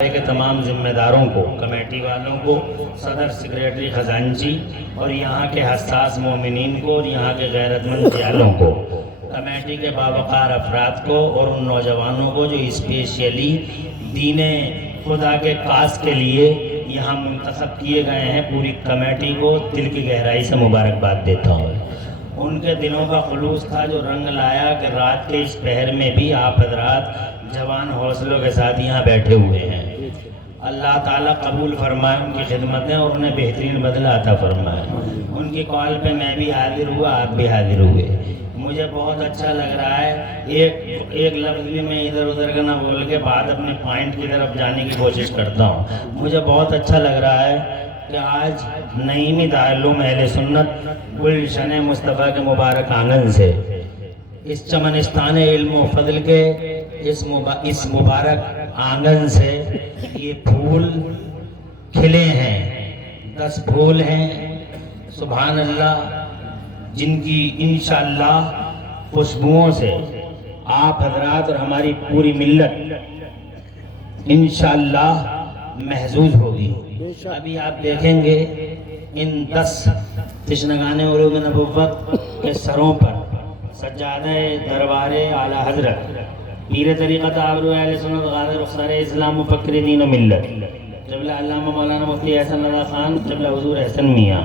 کے تمام ذمہ داروں کو، کمیٹی والوں کو، صدر سیکریٹری خزانچی اور یہاں کے حساس مومنین کو اور یہاں کے غیرت مند خیالوں کو، کمیٹی کے باوقار افراد کو اور ان نوجوانوں کو جو اسپیشلی دین خدا کے کاز کے لیے یہاں منتخب کیے گئے ہیں، پوری کمیٹی کو دل کی گہرائی سے مبارکباد دیتا ہوں۔ ان کے دلوں کا خلوص تھا جو رنگ لایا کہ رات کے اس پہر میں بھی آپ حضرات جوان حوصلوں کے ساتھ یہاں بیٹھے ہوئے ہیں۔ اللہ تعالیٰ قبول فرمائے ان کی خدمتیں اور انہیں بہترین بدلہ عطا فرمائے۔ ان کی کال پہ میں بھی حاضر ہوا، آپ بھی حاضر ہوئے۔ مجھے بہت اچھا لگ رہا ہے، ایک لفظ بھی میں ادھر ادھر کا نہ بول کے بعد اپنے پوائنٹ کی طرف جانے کی کوشش کرتا ہوں۔ مجھے بہت اچھا لگ رہا ہے کہ آج نعیمی دارالعلوم اہل سنت گلشن مصطفیٰ کے مبارک آنگن سے اس چمنستان علم و فضل کے اس مبارک آنگن سے یہ پھول کھلے ہیں، 10 پھول ہیں، سبحان اللہ، جن کی انشاءاللہ خوشبوؤں سے آپ حضرات اور ہماری پوری ملت انشاءاللہ محظوظ ہوگی۔ ابھی آپ دیکھیں گے ان 10 تشنگان علوم نبوت کے سروں پر سجادہ دربار اعلیٰ حضرت پیر طریقت آبرو اہل سنت غازی رخسار اسلام مفکر دین و ملت قبلہ علامہ مولانا مفتی احسن اللہ خان قبلہ حضور احسن میاں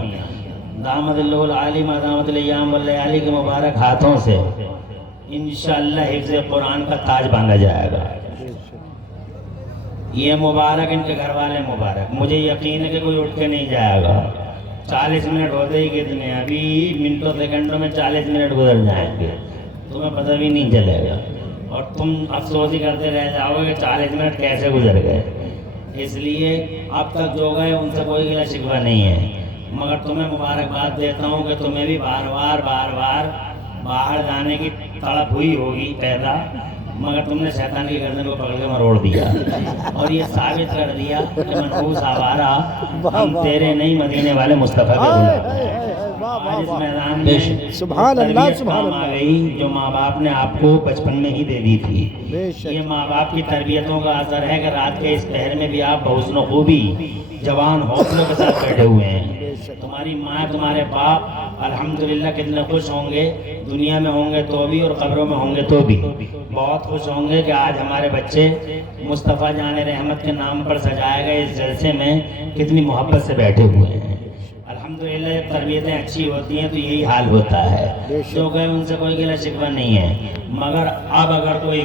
دامت اللہ العالی مدامت الیام واللیالی کے مبارک ہاتھوں سے انشاءاللہ حفظ قرآن کا تاج باندھا جائے گا۔ یہ مبارک ان کے گھر والے مبارک، مجھے یقین ہے کہ کوئی اٹھ کے نہیں جائے گا۔ 40 منٹ ہوتے ہی کتنے، ابھی منٹوں سیکنڈوں میں 40 منٹ گزر جائیں گے، تمہیں پتہ بھی نہیں چلے گا اور تم افسوس ہی کرتے رہ جاؤ گے کہ 40 منٹ کیسے گزر گئے۔ اس لیے اب تک جو گئے ان سے کوئی گلہ شکوہ نہیں ہے، مگر تمہیں مبارکباد دیتا ہوں کہ تمہیں بھی بار بار باہر جانے کی تڑپ ہوئی ہوگی پیدا، مگر تم نے شیطان کی گردن کو پکڑ کے مروڑ دیا اور یہ ثابت کر دیا کہ منحوس آوارہ ہم تیرے نہیں مدینے والے مصطفیٰ کے غلام ہیں۔ آج اس میدان میں سبحان اللہ سبحان اللہ آ گئی جو ماں باپ نے آپ کو بچپن میں ہی دے دی تھی۔ یہ ماں باپ کی تربیتوں کا اثر ہے کہ رات کے اس پہر میں بھی آپ بحسن و خوبی جوان حوصلوں کے ساتھ بیٹھے ہوئے ہیں۔ تمہاری ماں تمہارے باپ الحمدللہ کتنے خوش ہوں گے، دنیا میں ہوں گے تو بھی اور قبروں میں ہوں گے تو بھی بہت خوش ہوں گے کہ آج ہمارے بچے مصطفیٰ جان رحمت کے نام پر سجائے گئے اس جلسے میں کتنی محبت سے بیٹھے ہوئے ہیں۔ الحمدللہ جب تربیتیں اچھی ہوتی ہیں تو یہی حال ہوتا ہے، جو گئے ان سے کوئی گلہ شکوہ نہیں ہے، مگر اب اگر کوئی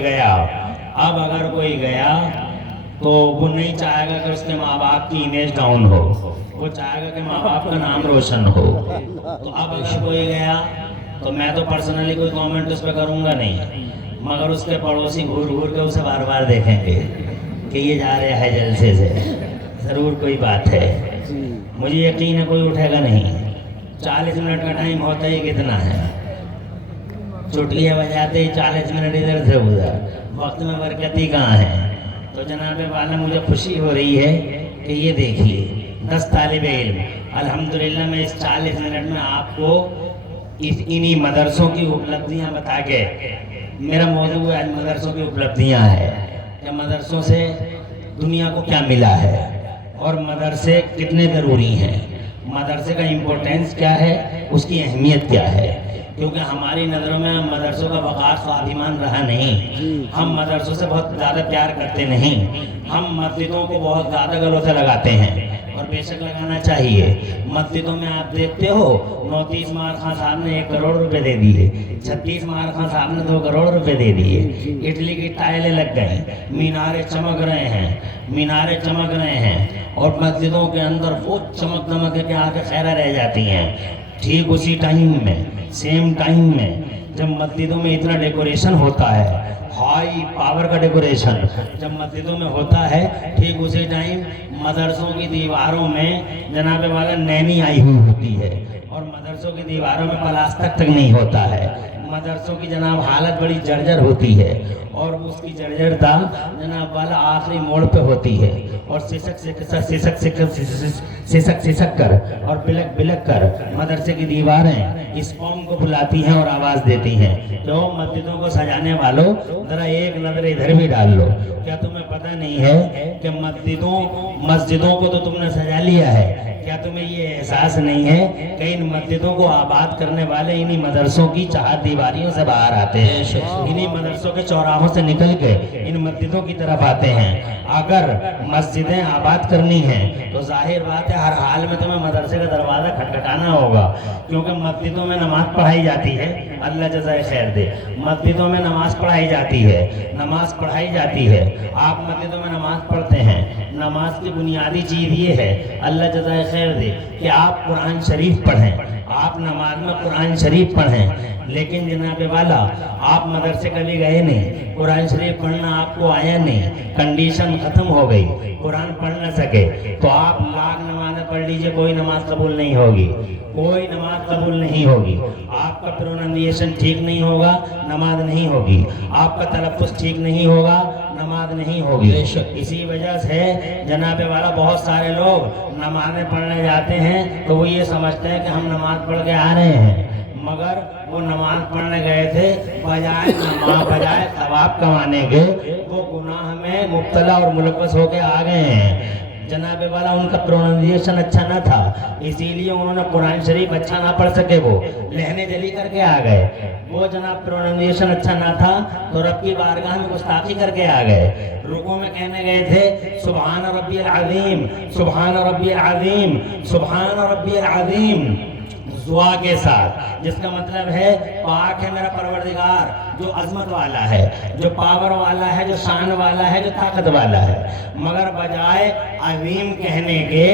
گیا تو وہ نہیں چاہے گا کہ اس کے ماں باپ کی امیج ڈاؤن ہو، وہ چاہے گا کہ ماں باپ کا نام روشن ہو۔ تو اب اگر کوئی گیا تو میں تو پرسنلی کوئی کامنٹ اس پہ کروں گا نہیں، مگر اس کے پڑوسی گھور کے اسے بار بار دیکھیں گے کہ یہ جا رہا ہے جلسے سے، ضرور کوئی بات ہے۔ مجھے یقین ہے کوئی اٹھے گا نہیں۔ 40 منٹ کا ٹائم ہوتا ہی کتنا ہے، چٹکیاں بجاتے ہی 40 منٹ ادھر سے ادھر، وقت میں برکتی کہاں ہے۔ تو جناب والا مجھے خوشی ہو رہی ہے کہ یہ دیکھیے 10 طالب علم، الحمدللہ میں اس 40 منٹ میں آپ کو انہی مدرسوں کی اپلبدھیاں بتا کے، میرا موضوع آج مدرسوں کی اپلبدھیاں ہے کہ مدرسوں سے دنیا کو کیا ملا ہے اور مدرسے کتنے ضروری ہیں، مدرسے کا امپورٹنس کیا ہے، اس کی اہمیت کیا ہے، کیونکہ ہماری نظروں میں ہم مدرسوں کا وقار سوابھیمان رہا نہیں، ہم مدرسوں سے بہت زیادہ پیار کرتے نہیں، ہم مسجدوں کو بہت زیادہ گلوں سے لگاتے ہیں اور بے شک لگانا چاہیے۔ مسجدوں میں آپ دیکھتے ہو 29 مار خان صاحب نے 1 کروڑ روپے دے دیے، 36 مار خان صاحب نے 2 کروڑ روپے دے دیے، اٹلی کی ٹائلیں لگ گئیں، میناریں چمک رہے ہیں اور مسجدوں کے اندر وہ چمک دمک ہے کہ آنکھیں خیرہ رہ جاتی ہیں۔ ٹھیک اسی ٹائم میں، سیم ٹائم میں جب مسجدوں میں اتنا ڈیکوریشن ہوتا ہے، ہائی پاور کا ڈیکوریشن جب مسجدوں میں ہوتا ہے، ٹھیک اسی ٹائم مدرسوں کی دیواروں میں جناب والا نینی آئی ہوئی ہوتی ہے اور مدرسوں کی دیواروں میں پلاسٹر تک نہیں ہوتا ہے، मदरसों की जनाब हालत बड़ी जर्जर होती है, और उसकी जर्जरता जनाब वाला आखिरी मोड़ पे होती है, और सिसक कर और बिलक बिलक कर मदरसे की दीवारें इस कौम को बुलाती हैं और आवाज़ देती हैं। तो मस्जिदों को सजाने वालों, ज़रा एक नज़र इधर भी डाल लो। क्या तुम्हें पता नहीं है कि मस्जिदों को तो तुमने सजा लिया है? क्या तुम्हें ये एहसास नहीं है कि इन मस्जिदों को आबाद करने वाले इन्हीं मदरसों की चार दीवारियों से बाहर आते हैं, इन्हीं मदरसों के चौराहों से निकल के इन मस्जिदों की तरफ आते हैं? अगर मस्जिदें आबाद करनी हैं तो जाहिर बात है हर हाल में तुम्हें मदरसे का दरवाज़ा खटखटाना होगा, क्योंकि मस्जिदों में नमाज पढ़ाई जाती है। अल्लाह जज़ाए खैर दे। मस्जिदों में नमाज पढ़ाई जाती है, नमाज पढ़ाई जाती है। आप मस्जिदों में नमाज पढ़ते हैं, नमाज की बुनियादी चीज़ ये है, अल्लाह जज़ाए खैर दे, कि आप कुरान शरीफ पढ़ें। आप नमाज में कुरान शरीफ पढ़ें, लेकिन जनाब वाला आप मदरसे कभी गए नहीं, कुरान शरीफ पढ़ना आपको आया नहीं, कंडीशन ख़त्म हो गई, कुरान पढ़ न सके, तो आप लाख नमाज़ें पढ़ लीजिए, कोई नमाज कबूल नहीं होगी, कोई नमाज कबूल नहीं होगी। आपका प्रोनाउंसिएशन ठीक नहीं होगा, नमाज नहीं होगी। आपका तलफ़्फ़ुज़ ठीक नहीं होगा, नमाज नहीं होगी। इसी वजह से जनाब वाला बहुत सारे लोग नमाज़ें पढ़ने जाते हैं तो वो ये समझते हैं कि हम नमाज पढ़ के आ रहे हैं, मगर वो नमाज पढ़ने गए थे बजाय सवाब कमाने के, वो गुनाह में मुब्तला और मुलव्वस होके आ गए हैं। जनाब वाला उनका प्रोनाउंसिएशन अच्छा ना था, इसीलिए उन्होंने कुरान शरीफ अच्छा ना पढ़ सके, वो लहने जली करके आ गए। वो जनाब प्रोनाउंसिएशन अच्छा ना था तो रब की बारगाह में गुस्ताखी करके आ गए। रुकू में कहने गए थे सुभान रब्बियल अज़ीम, सुभान रब्बियल अज़ीम, सुभान रब्बियल अज़ीम, दुआ के साथ, जिसका मतलब है पाक है मेरा परवरदिगार, जो अजमत वाला है, जो पावर वाला है, जो शान वाला है, जो ताकत वाला है। मगर बजाय अजीम कहने के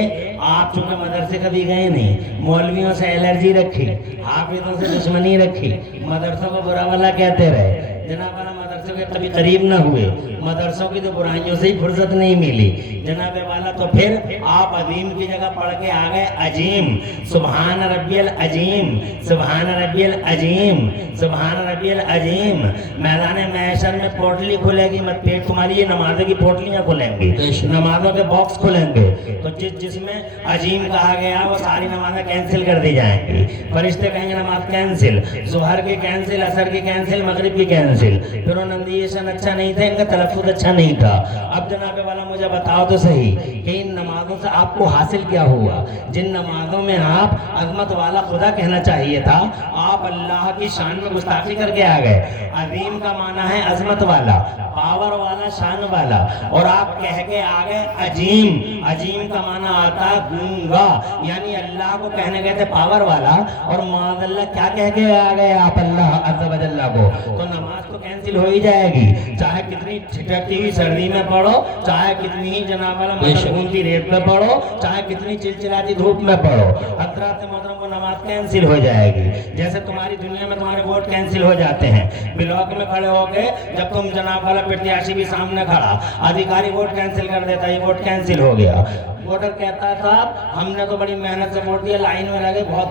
आप चूंकि मदरसे कभी गए नहीं, मौलवियों से एलर्जी रखी, हाफिज़ों से दुश्मनी रखी, मदरसों को बुरा वाला कहते रहे, जनाब वाला मदरसों के कभी करीब न हुए, मदरसों की तो बुराइयों से ही फुर्सत नहीं मिली जनाब वाला, तो फिर आप अजीम की जगह पढ़ के आ गए अजीम। सुभान रब्बियल अजीम, सुभान रब्बियल अजीम, सुभान रब्बियल अजीम। मैदान महशर में पोटली खुलेगी, मत पेट तुम्हारी, ये नमाज़ों की पोटलियाँ खुलेंगी, नमाज़ों के बॉक्स खुलेंगे, तो जिसमें अजीम कहा गया वो सारी नमाज़ें कैंसिल कर दी जाएंगी। फरिश्ते कहेंगे नमाज कैंसिल, ज़ुहर की कैंसिल, असर की कैंसिल, मगरिब की कैंसिल। प्रोनाउंसिएशन अच्छा नहीं था, इनका तलफ़्फ़ुज़ अच्छा नहीं था। अब जनाब वाला मुझे बताओ तो सही कि इन नमाज़ों से आपको हासिल क्या हुआ? जिन नमाज़ों में आप अज़मत वाला खुदा कहना चाहिए था, आप अल्लाह की शान में गुस्ताखी करके आ गए। अज़ीम का माना है अज़मत वाला, पावर वाला, शान वाला, और आप कह के आ गए अजीम। अजीम का माना आता गूंगा, यानी अल्लाह को कहने गए थे पावर वाला, और माज़अल्लाह क्या कह के आ गए आप अल्लाह अज़्ज़ा व जल्ला को, तो नमाज तो कैंसिल हो ही जाएगी, चाहे कितनी छिटकती हुई सर्दी में पढ़ो, चाहे कितनी ही जनाब वाला घूमती रेत में पढ़ो, चाहे कितनी चिलचिलाती धूप में पढ़ो, हज़रात मोहतरम को नमाज कैंसिल हो जाएगी। जैसे तुम्हारी दुनिया में तुम्हारे वोट कैंसिल हो जाते हैं, ब्लॉक में खड़े होके जब तुम जनाब वाला प्रत्याशी भी सामने खड़ा, अधिकारी वोट कैंसिल कर देता, ये वोट कैंसिल हो गया। वोटर कहता था हमने तो बड़ी मेहनत से वोट दिया, लाइन में लगे, बहुत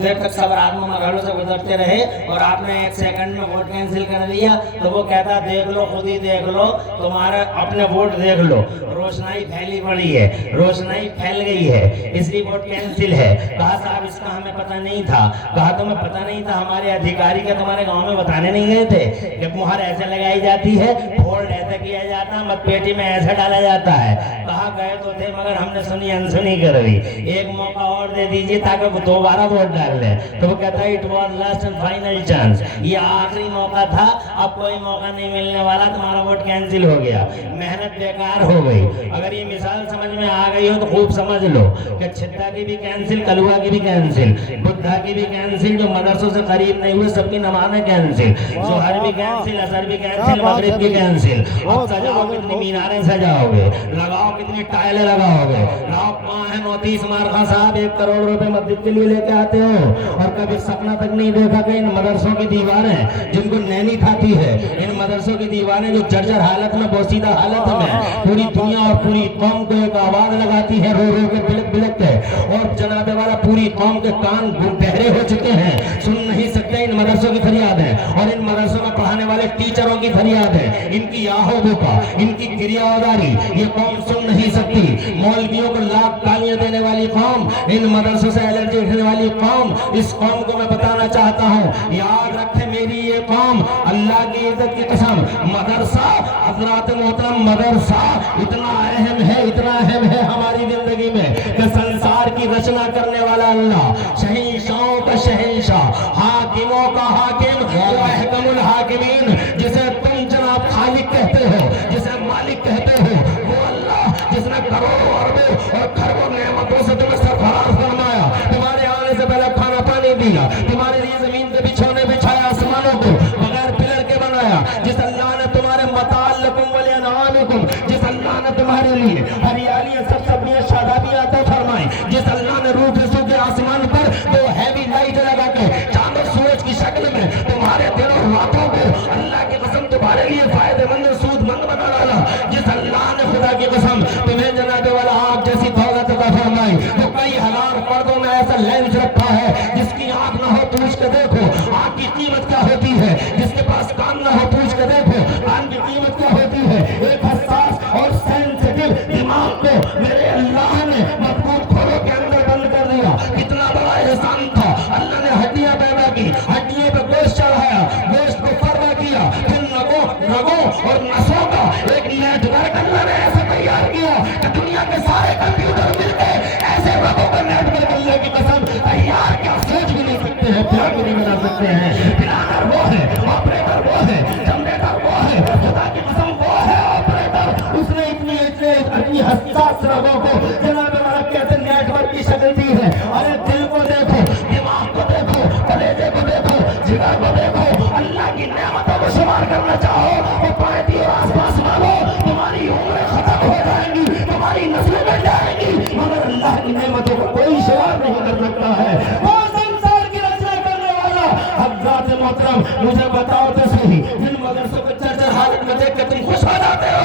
देर तक सब आदमी मरहलों से गुजरते रहे, और आपने 1 सेकंड में वोट कैंसिल कर दिया। तो वो कहता देख लो, खुद ही देख लो, तुम्हारा अपने वोट देख लो, रोशनाई फैली पड़ी है, रोशनाई फैल गई है, इसलिए वोट कैंसिल है। कहा साहब इसका हमें पता नहीं था। कहा तुम्हें पता नहीं था? हमारे अधिकारी का तुम्हारे गाँव में बताने नहीं गए थे कि मुहर ऐसे लगाई जाती है, वोट ऐसे किया जाता है, मतपेटी में ऐसे डाला जाता है। कहा गए तो थे, मगर हमने सुनी अनसुनी कर दी, एक मौका और दे दीजिए ताकि वो दोबारा वोट डाल लें। तो वो कहता है it was last and final chance, ये आखिरी मौका था, अब कोई मौका नहीं मिलने वाला, तुम्हारा वोट कैंसिल हो गया, मेहनत बेकार हो गई। अगर ये मिसाल समझ में आ गई हो तो खूब समझ लो कि छिद्दा की भी कैंसिल, कलुआ की भी कैंसिल, बुद्धा की भी कैंसिल, जो मदरसों से करीब नहीं हुए सबकी नमाज़ें कैंसिल, ज़ोहर भी कैंसिल, असर भी कैंसिल, मगरिब भी कैंसिल। अब सजाओ कितनी मीनारें सजाओगे, लगाओ कितनी टाइलें लगाओगे, लाओ कहाँ है 29 मारखा साहब 1 करोड़ रुपए मस्जिद के लिए लेके आते हो, और कभी सपना तक नहीं देखा कि इन मदरसों की दीवारें जिनको नैनी खाती है, इन मदरसों की दीवारें जो जर्जर हालत में, बोसीदा हालत में, पूरी दुनिया और पूरी कौम को एक आवाज लगाती है, रो रो के, बिलक बिलक के, और जनाबे वाला पूरी कौम के कान बहरे हो चुके हैं, सुन नहीं सकते इन मदरसों की फरियाद है और इन मदरसों में पढ़ाने वाले टीचरों की फरियाद है। इनकी आहोबों का, इनकी क्रियावदारी ये कौम सुन नहीं सकती। मौलवियों को लाख गालियां देने वाली कौम, इन मदरसों से एलर्जी रखने वाली कौम, इस कौम को मैं बताना चाहता हूँ, याद रखे मेरी ये कौम, अल्लाह की इज्जत की कसम, मदरसा हज़रात मोहतरम, मदरसा इतना अहम है, इतना अहम है हमारी जिंदगी में कि संसार की रचना करने वाला अल्लाह, शहंशाहों का शहंशाह, हाकिमों का हाकिम, वो अहकमुल हाकिमीन, जिसे तुम जनाब खालिक कहते हो, जिसे मालिक कहते हो, वो अल्लाह जिसने करोड़ों अरबों और खरबों नेमतों से तुम्हें सरफराज फरमाया, तुम्हारे आने से पहले खाना पानी दिया, तुम्हारे लिए जमीन के बिछौने बिछाया, आसमानों को बगैर पिलर के बनाया, जिस अल्लाह ने तुम्हारे मताल्लकुम व लिअनआमिकुम, जिस अल्लाह ने तुम्हारे लिए हरियाली सब्ज़ियां शादाबियां अता फरमाई, जिस अल्लाह ने रूखे सूखे आसमान पर दो हैवी लाइट लगा के चांद और सूरज की शक्ल में तुम्हारे दिनों रातों को अल्लाह की कसम तुम्हारे लिए फायदेमंद और सूदमंद बना डाला, जिस अल्लाह ने खुदा की कसम तुम्हें जनाबे वाला आग जैसी दौलत अता फरमाई, तो कई हजार पर्दों में ऐसा लेंस रखा है, जिसकी आंख ना हो पूछ के देखो आंख की कीमत क्या होती है, जिसके पास कान ना हो पूछ के देखो कान की कीमत क्या होती है। एक हसास और सेंसिटिव दिमाग को मेरे अल्लाह ने मजबूत खोलों के अंदर बंद कर दिया। कितना बड़ा एहसान था, अल्लाह ने हड्डियां पैदा की, हड्डियों पे गोश्त चढ़ाया, गोश्त को फर्वा किया, फिर रगों और नसों का एक नेटवर्क अल्लाह ने ऐसा तैयार किया कि दुनिया के सारे कंप्यूटर मिलकर ऐसे रगों का नेटवर्क अल्लाह की कसम तैयार क्या सोच भी नहीं सकते हैं, प्यार भी नहीं बना सकते हैं। प्लानर वो है, ऑपरेटर वो है, जनरेटर वो है, खुदा की कसम वो है ऑपरेटर, उसने इतनी हसास रगों को जनाब वाला कैसे नेटवर्क की शक्ल दी है। अरे दिल को देखो, दिमाग को देखो, कलेजे को देखो, जिगर को देखो, अल्लाह की नेमतों को शुमार करना चाहो तो पायती और आसपास मानो, तुम्हारी उम्रें खत्म हो जाएंगी, तुम्हारी नस्लें कट जाएंगी, मगर अल्लाह की नेमतों को कोई शुमार नहीं कर सकता है। वो संसार की रचना करने वाला हज़रात मोहतरम, मुझे बताओ तो सही, इन मदरसों को चर्चा हालत में देख के तुम खुश हो जाते हो?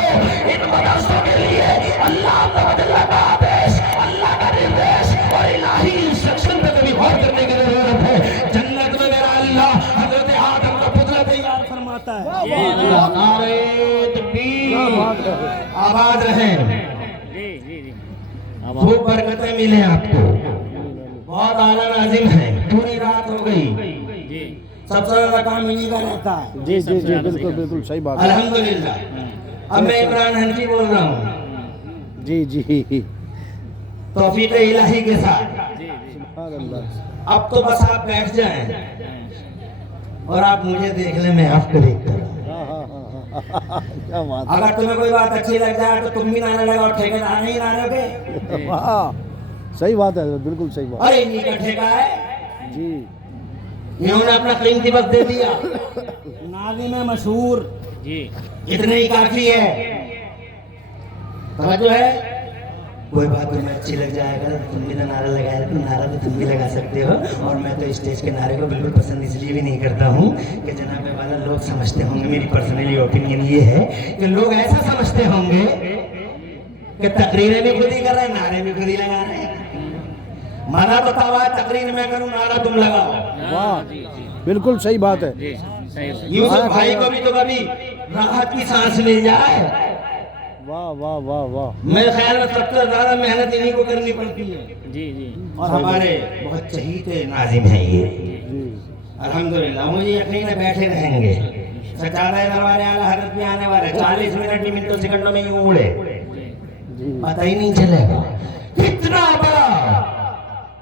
इन मदरसों के लिए अल्लाह का आदेश, अल्लाह का निर्देश और इलाही इंस्ट्रक्शन पे कभी गौर करने की जरूरत है। जन्नत में मेरा अल्लाह हज़रत आदम का पुतला तैयार फरमाता है। नारे तकबीर, आबाद रहे, खूब बरकतें मिले आपको, बहुत आला नाज़िम है। पूरी रात हो गई, सबसे ज्यादा काम इन्हीं का रहता है। जी जी जी, बिल्कुल बिल्कुल सही बात है। अल्हम्दुलिल्लाह। अब मैं इमरान हनफी बोल रहा हूँ जी जी, तौफीक इलाही के साथ। सुभान अल्लाह। अब तो बस आप बैठ जाएं और आप मुझे देख लें, मैं आपको देखता हूं। क्या बात है। अगर तुम्हें कोई बात अच्छी लग जाए तो तुम भी नाने लगा और ठेकेदार नहीं नाने के। वाह, सही बात है, बिल्कुल सही बात अरे इन्हीं का ठेका है जी। इन्होंने अपना कीमती वक्त दे दिया, नाज़िम में मशहूर जी, इतने ही काफी है। तवज्जो है, कोई बात तुम्हें अच्छी लग जाएगा, तुम भी तो नारा लगाया, तो नारा तो तुम भी लगा सकते हो। और मैं तो स्टेज के नारे को बिल्कुल पसंद इसलिए भी नहीं करता हूँ कि जनाब वाला लोग समझते होंगे, मेरी पर्सनली ओपिनियन ये है कि लोग ऐसा समझते होंगे कि तकरीरें भी खुद ही कर रहे हैं, नारे भी खुद ही लगा रहे हैं। मना तो तवा तकरीर में करूँ, नारा तुम लगाओ। वाह, बिल्कुल सही बात है। यूसुफ भाई को भी तो कभी राहत की सांस मिल जाए। वाह वाह वाह वाह। मेरे ख्याल में सबसे ज्यादा मेहनत इन्हीं को करनी पड़ती है जी जी। और हमारे बहुत चहीते नाज़िम हैं ये। अल्हम्दुलिल्लाह, मुझे यकीन है बैठे रहेंगे। सच्चाई दरबार आला हज़रत में आने वाले 40 मिनट मिनटों सेकंडों में यूं उड़े, पता ही नहीं चलेगा। कितना बड़ा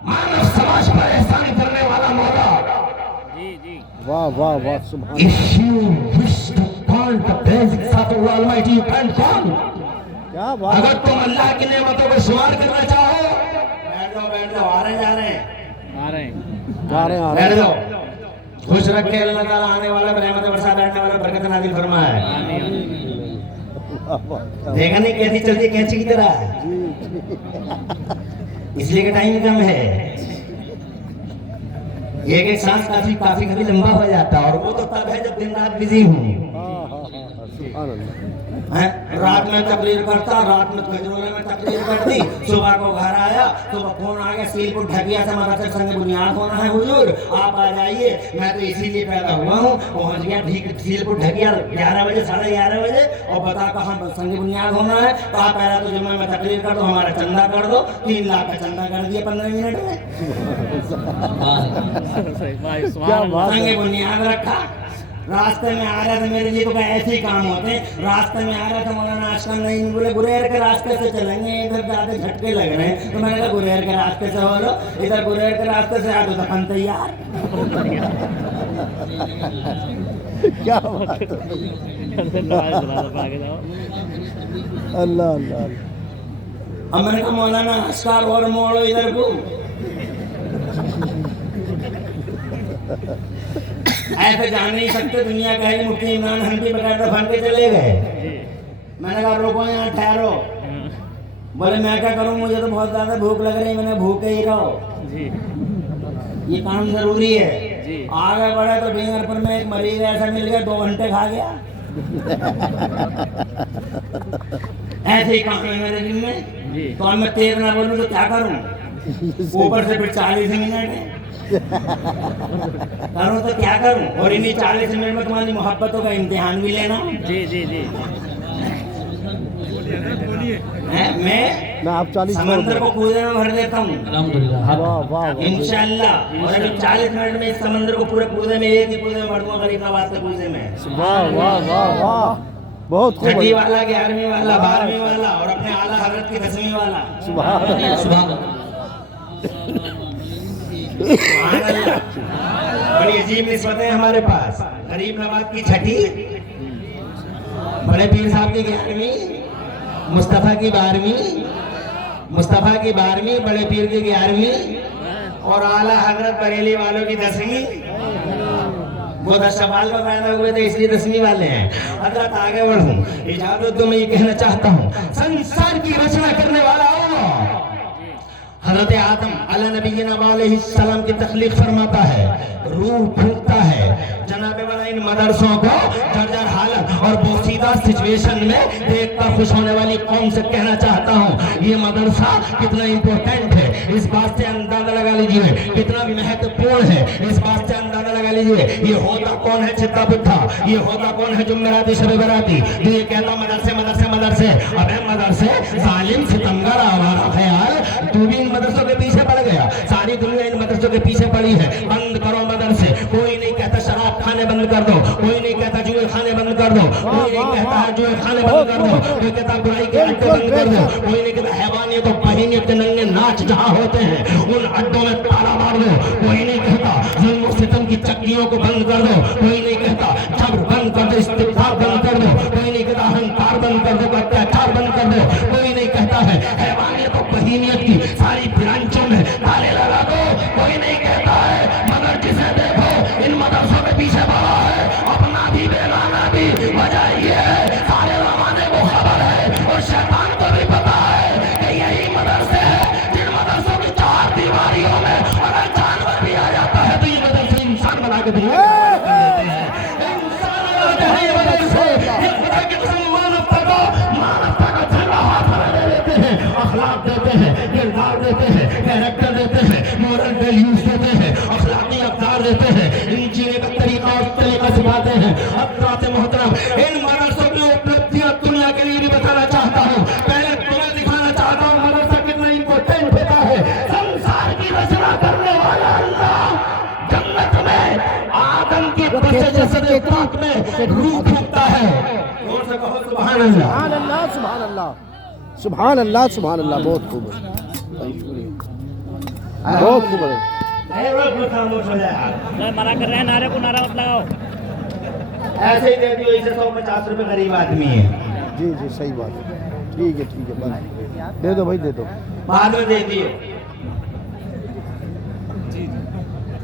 मानव समाज पर एहसान करने वाला मौला। जी जी। वाह वाह वाह, सुभान। If you wish to call the basics of the Almighty, you can call. क्या बात। अगर तुम अल्लाह की नेमतों को शुमार करना चाहो, बैठ जाओ, आ रहे जा रहे हैं, आ रहे हैं, आ रहे हैं, आ रहे बैठ हैं। जाओ। खुश रखे अल्लाह ताला, आने वाला रहमत बरसा, बैठने वाला बरकत नाज़िल फरमाए। देखा नहीं कैसी चलती, कैसी की तरह, इसलिए कि टाइम कम है। एक एक सांस काफी कभी लंबा हो जाता है, और वो तो तब है जब दिन रात बिजी हूँ। सुभान अल्लाह। हैं? रात में तकरीर करता, रात में गजरोले में तकरीर करती, सुबह को घर आया, सुबह फोन आ गया सीलपुर ढकिया से मदरसे संग बुनियाद होना है हुजूर, आप आ जाइए, मैं तो इसीलिए पैदा हुआ हूँ। पहुँच गया ठीक सीलपुर ढकिया 11 बजे 11:30 बजे, और बता कहाँ संग बुनियाद होना है। कहा पहला तो जुम्मे में तकरीर कर दो, हमारा चंदा कर दो। 3 लाख का चंदा कर दिया 15 मिनट में। क्या बात संग है। बुनियाद रखा। रास्ते में आ रहा था, मेरे लिए तो ऐसे ही काम होते हैं। रास्ते में आ रहा था, मौलाना आजकल नहीं, बोले गुरेर के रास्ते से चलेंगे, इधर ज्यादा झटके लग रहे हैं। तो मैंने कहा गुरेर के रास्ते से हो लो, इधर गुरेर के रास्ते से आ तो अपन तैयार। क्या बात है। अल्लाह अल्लाह। अब मैंने कहा मौलाना आजकल और मोड़ो इधर को। ऐसे जान नहीं सकते, दुनिया कहेगी मुफ्ती इमरान हनफी बगैर दफन के चले गए। मैंने कहा रोको यहाँ ठहरो। बोले मैं क्या करूँ, मुझे तो बहुत ज्यादा भूख लग रही, मैंने भूखे ही रहो, ये काम जरूरी है। आगे बढ़े तो डिंगरपुर में एक मरीज ऐसा मिल गया, 2 घंटे खा गया। ऐसे ही काम है मेरे दिन में। तो अब मैं तेज ना बोलूँ तो क्या करूँ, ऊपर से फिर 40 मिनट है, करूँ तो क्या करूँ। और इन्हीं 40 मिनट में तुम्हारी मोहब्बतों का इम्तिहान भी लेना। जी जी जी। मैं आप 40 समंदर को कूदे में भर देता हूँ वाह वाह वाह। इंशाल्लाह। और अभी 40 मिनट में इस समंदर को पूरे कूदे में, एक ही कूदे में भर दूंगा, गरीबाबाद के कूदे में। वाह वाह वाह वाह। बहुत खूब। 6वीं वाला, 11वीं वाला, 12वीं वाला, और अपने आला हजरत की 10वीं वाला। सुभान अल्लाह। सुभान अल्लाह। बड़ी अजीब निस्बतें हैं हमारे पास। गरीब नवाज की 6ठी, बड़े पीर साहब की 11वीं, मुस्तफा की 12वीं, मुस्तफा की 12वीं, बड़े पीर की 11वीं, और आला हजरत बरेली वालों की 10वीं। वो 10 सवाल में पैदा हुए थे इसलिए 10वीं वाले हैं। हजरत आगे बढ़ूं, इजाजत तो मैं ये कहना चाहता हूँ, संसार की रचना करने वाला अल्लाह हजरत आदम अला नबीना अलैहिस्सलाम की तख्लीक फरमाता है, रूह फूंकता है। जनाबे वाला इन मदरसों को जर्जर हालत और बोसीदा सिचुएशन में देखकर खुश होने वाली कौम से कहना चाहता हूँ, ये मदरसा कितना इम्पोर्टेंट है इस बात से अंदाजा लगा लीजिए, कितना महत्वपूर्ण है इस बात से अंदाजा लगा लीजिए। ये होता कौन है चित्ता बुद्धा, ये होता कौन है जुम्मेराती शब बराती, जो ये कहता मदरसे मदरसे मदरसे। अबे मदरसे जालिम सितमगर आवारा ख्याल, तू भी इन मदरसों के पीछे पड़ गया, सारी दुनिया इन मदरसों के पीछे पड़ी है। बंद करो मदरसे। कोई नहीं कहता शराब खाने बंद कर दो, कोई नहीं कहता जुए खाने बंद कर दो, कोई नहीं कहता है जुए खाने बंद कर दो, कोई कहता बुराई के अड्डे बंद कर दो, कोई नहीं कहता हैवानियत और बहीनियत के नंगे नाच जहाँ होते हैं उन अड्डों में ताला मार दो, कोई नहीं कहता जुल्म और सितम की चक्कियों को बंद कर दो, कोई नहीं कहता जबर बंद कर दो, इस्तिग़फ़ार बंद कर दो, कोई नहीं कहता अहंकार बंद कर दो, अत्याचार बंद कर दो, कोई नहीं कहता है हैवानियत और बहीनियत की सारी ब्रांचों में ताले लगा दो, कोई नहीं कहता है। मगर जिसे देखो इन मदरसों के पीछे पड़ा है, अपना भी बेगाना भी बजाइए, सारे ज़माने को खबर है और शैतान को भी पता है कि यही मदरसे हैं जिन मदरसों की 4 दीवारियों में अगर जानवर भी आ जाता है तो ये मदरसे इंसान बना के देंगे। अखलाक देते हैं, किरदार देते हैं, कैरेक्टर देते हैं, मोरल वैल्यूज देते हैं, अखलाकी अवतार देते हैं, इन जीने का तरीका और तरीका सिखाते हैं। हज़रात मोहतरम, इन मदरसों की उपलब्धियां दुनिया के लिए भी बताना चाहता हूँ। पहले तुम्हें दिखाना चाहता हूँ मदरसा कितना इम्पोर्टेंट होता है। संसार की रचना करने वाला अल्लाह जन्नत में आदम की बच्चे पाक में रूह फूंकता है। जोर से कहो सुभान अल्लाह। सुभान अल्लाह सुभान अल्लाह सुभान अल्लाह सुभान अल्लाह। बहुत खूब है, बहुत खूब है। खामोश हो जाए, मैं मना कर रहे हैं, नारे को नारा मत लगाओ। ऐसे ही दे दियो, इसे 150 रुपए गरीब आदमी है। जी जी सही बात है। ठीक है बस दे दो भाई, दे दो। बाद में दे दियो,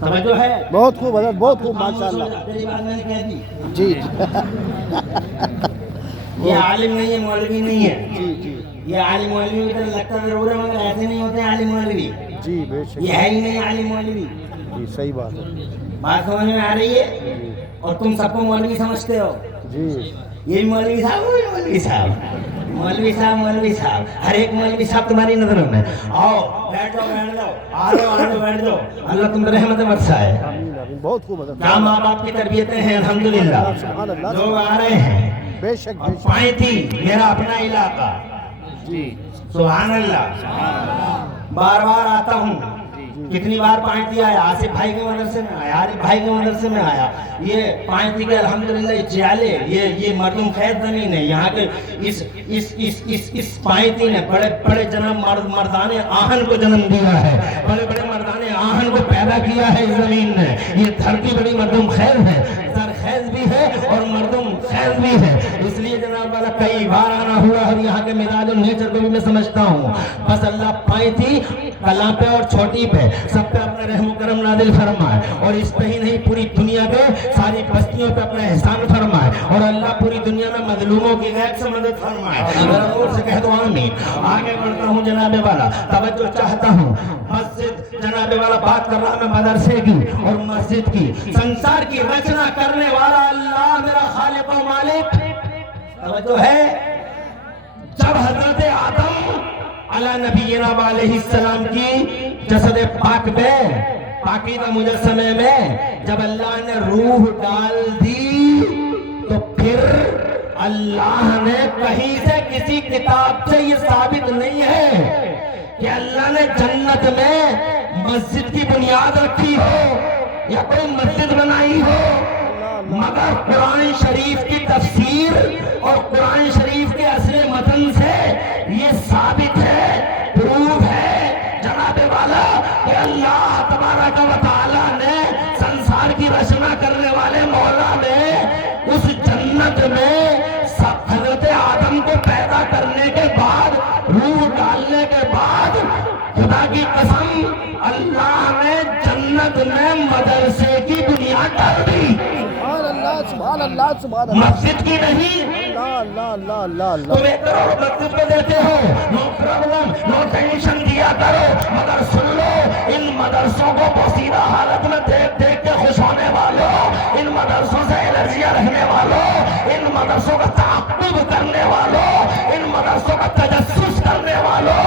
समझो है। बहुत खूब हज़रत, बहुत खूब माशाल्लाह। तेरी बात मैंने कह दी। जी ये आलिम नहीं है, मौलवी नहीं है। जी जी ये आलिम मौलवी की तरह लगता जरूर है, मगर ऐसे नहीं होते आलिम मौलवी। जी बेशक। ये है ही नहीं आलिम मौलवी। जी सही बात है। बात समझ में आ रही है। और तुम सबको मौलवी समझते हो। जी ये मौलवी साहब, वो मौलवी साहब, मौलवी साहब, मौलवी साहब, हर एक मौलवी साहब तुम्हारी नजरों में। आओ बैठ जाओ, बैठ जाओ, आ जाओ बैठ जाओ, अल्लाह तुम पर रहमत बरसाए। आमीन आमीन। बहुत खूब हजरत। क्या माँ बाप की तरबियतें हैं, अल्हम्दुलिल्लाह। सुभान अल्लाह। लोग आ रहे हैं। बेशक अब पाई थी मेरा अपना इलाका, जी सुभान अल्लाह। बार बार आता हूँ, कितनी बार पाइती आया, आसिफ भाई के मदरसे में आया, आरिफ भाई के मदरसे में आया। ये पाइती के अल्हम्दुलिल्लाह जाले, ये मरदूम खैर जमीन है। यहाँ के इस पाइती ने बड़े बड़े जन्म मर्दाने आहन को जन्म दिया है, बड़े बड़े मर्दाने आहन को पैदा किया है इस जमीन ने। ये धरती बड़ी मरदूम खैर है, सरखैज भी है और मरदूम खैर भी है। इसलिए जनाब वाला कई बार आना हुआ और यहाँ के मिजाज और नेचर को भी मैं समझता हूँ। बस अल्लाह पाइती कला पे और छोटी पे सब पे अपना रहम करम नादिल फरमाए, और इस पे ही नहीं पूरी दुनिया के सारी बस्तियों पे अपना एहसान फरमाए, और अल्लाह पूरी दुनिया में मजलूमों की गैर से मदद फरमाए। जोर से कह दो आमीन। आगे बढ़ता हूँ जनाबे वाला, तवज्जो चाहता हूँ। मस्जिद जनाबे वाला बात कर रहा मैं मदरसे की और मस्जिद की। संसार की रचना करने वाला अल्लाह मेरा खालिक और मालिक, तवज्जो है। जब हजरत आदम अला नबीना अलैहिस्सलाम की जसद पाक में पाकीज़ा मुजस्समे में जब अल्लाह ने रूह डाल दी, तो फिर अल्लाह ने कहीं से किसी किताब से ये साबित नहीं है कि अल्लाह ने जन्नत में मस्जिद की बुनियाद रखी हो या कोई मस्जिद बनाई हो, मगर कुरान शरीफ की तफसीर और कुरान शरीफ के असले मतन से ये साबित है, प्रूफ है जनाबे वाला कि अल्लाह तबारक व तआला ने संसार की रचना करने वाले मौला ने उस जन्नत में हजरत आदम को पैदा करने के बाद, रूह डालने के बाद, खुदा की कसम अल्लाह ने जन्नत में मदरसे की बुनियाद डाल दी। सुभान अल्लाह, सुभान अल्लाह। मस्जिद की नहीं। अल्लाह अल्लाह अल्लाह अल्लाह अल्लाह। तुम एक करोड़ मस्जिद को देते हो, नो प्रॉब्लम, नो टेंशन दिया करो, मगर सुन लो, इन मदरसों को पोसीदा हालत में देख देख के खुश होने वालों, इन मदरसों से एलर्जियां रखने वालों, इन मदरसों का ताक़ुब करने वालों, इन मदरसों का तजस्सुस करने वालों,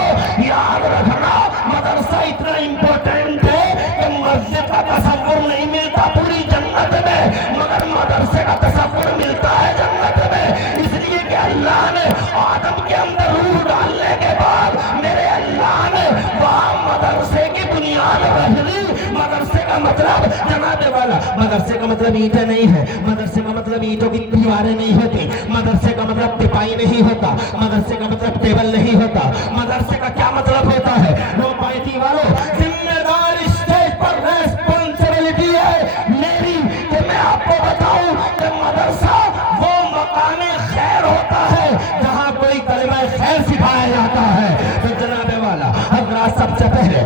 याद रखना मदरसा इतना इम्पोर्टेंट है कि मस्जिद का तसव्वुर नहीं मिलता पूरी जन्नत में, मगर मदरसे का तसव्वुर मिलता है जन्नत में। इसलिए कि अल्लाह ने आदम के अंदर रूह डालने के बाद मेरे अल्लाह ने वहाँ मदरसे की बुनियाद रख दी। मदरसे का मतलब जनाबे वाला, मदरसे का मतलब ईंटें नहीं है, मदरसे का मतलब ईंटों की दीवारें नहीं होती, मदरसे का मतलब टिपाई नहीं होता, मदरसे का मतलब टेबल नहीं होता। मदरसे का क्या मतलब होता है? नो पाइटी वालों, जिम्मेदार स्टेज पर रेस्पॉन्सिबिलिटी है मेरी कि मैं आपको बताऊं कि मदरसा वो मकाने खैर होता है जहां कोई कलिमा खैर सिखाया जाता है। तो जनाबे वाला हजरात, सबसे पहले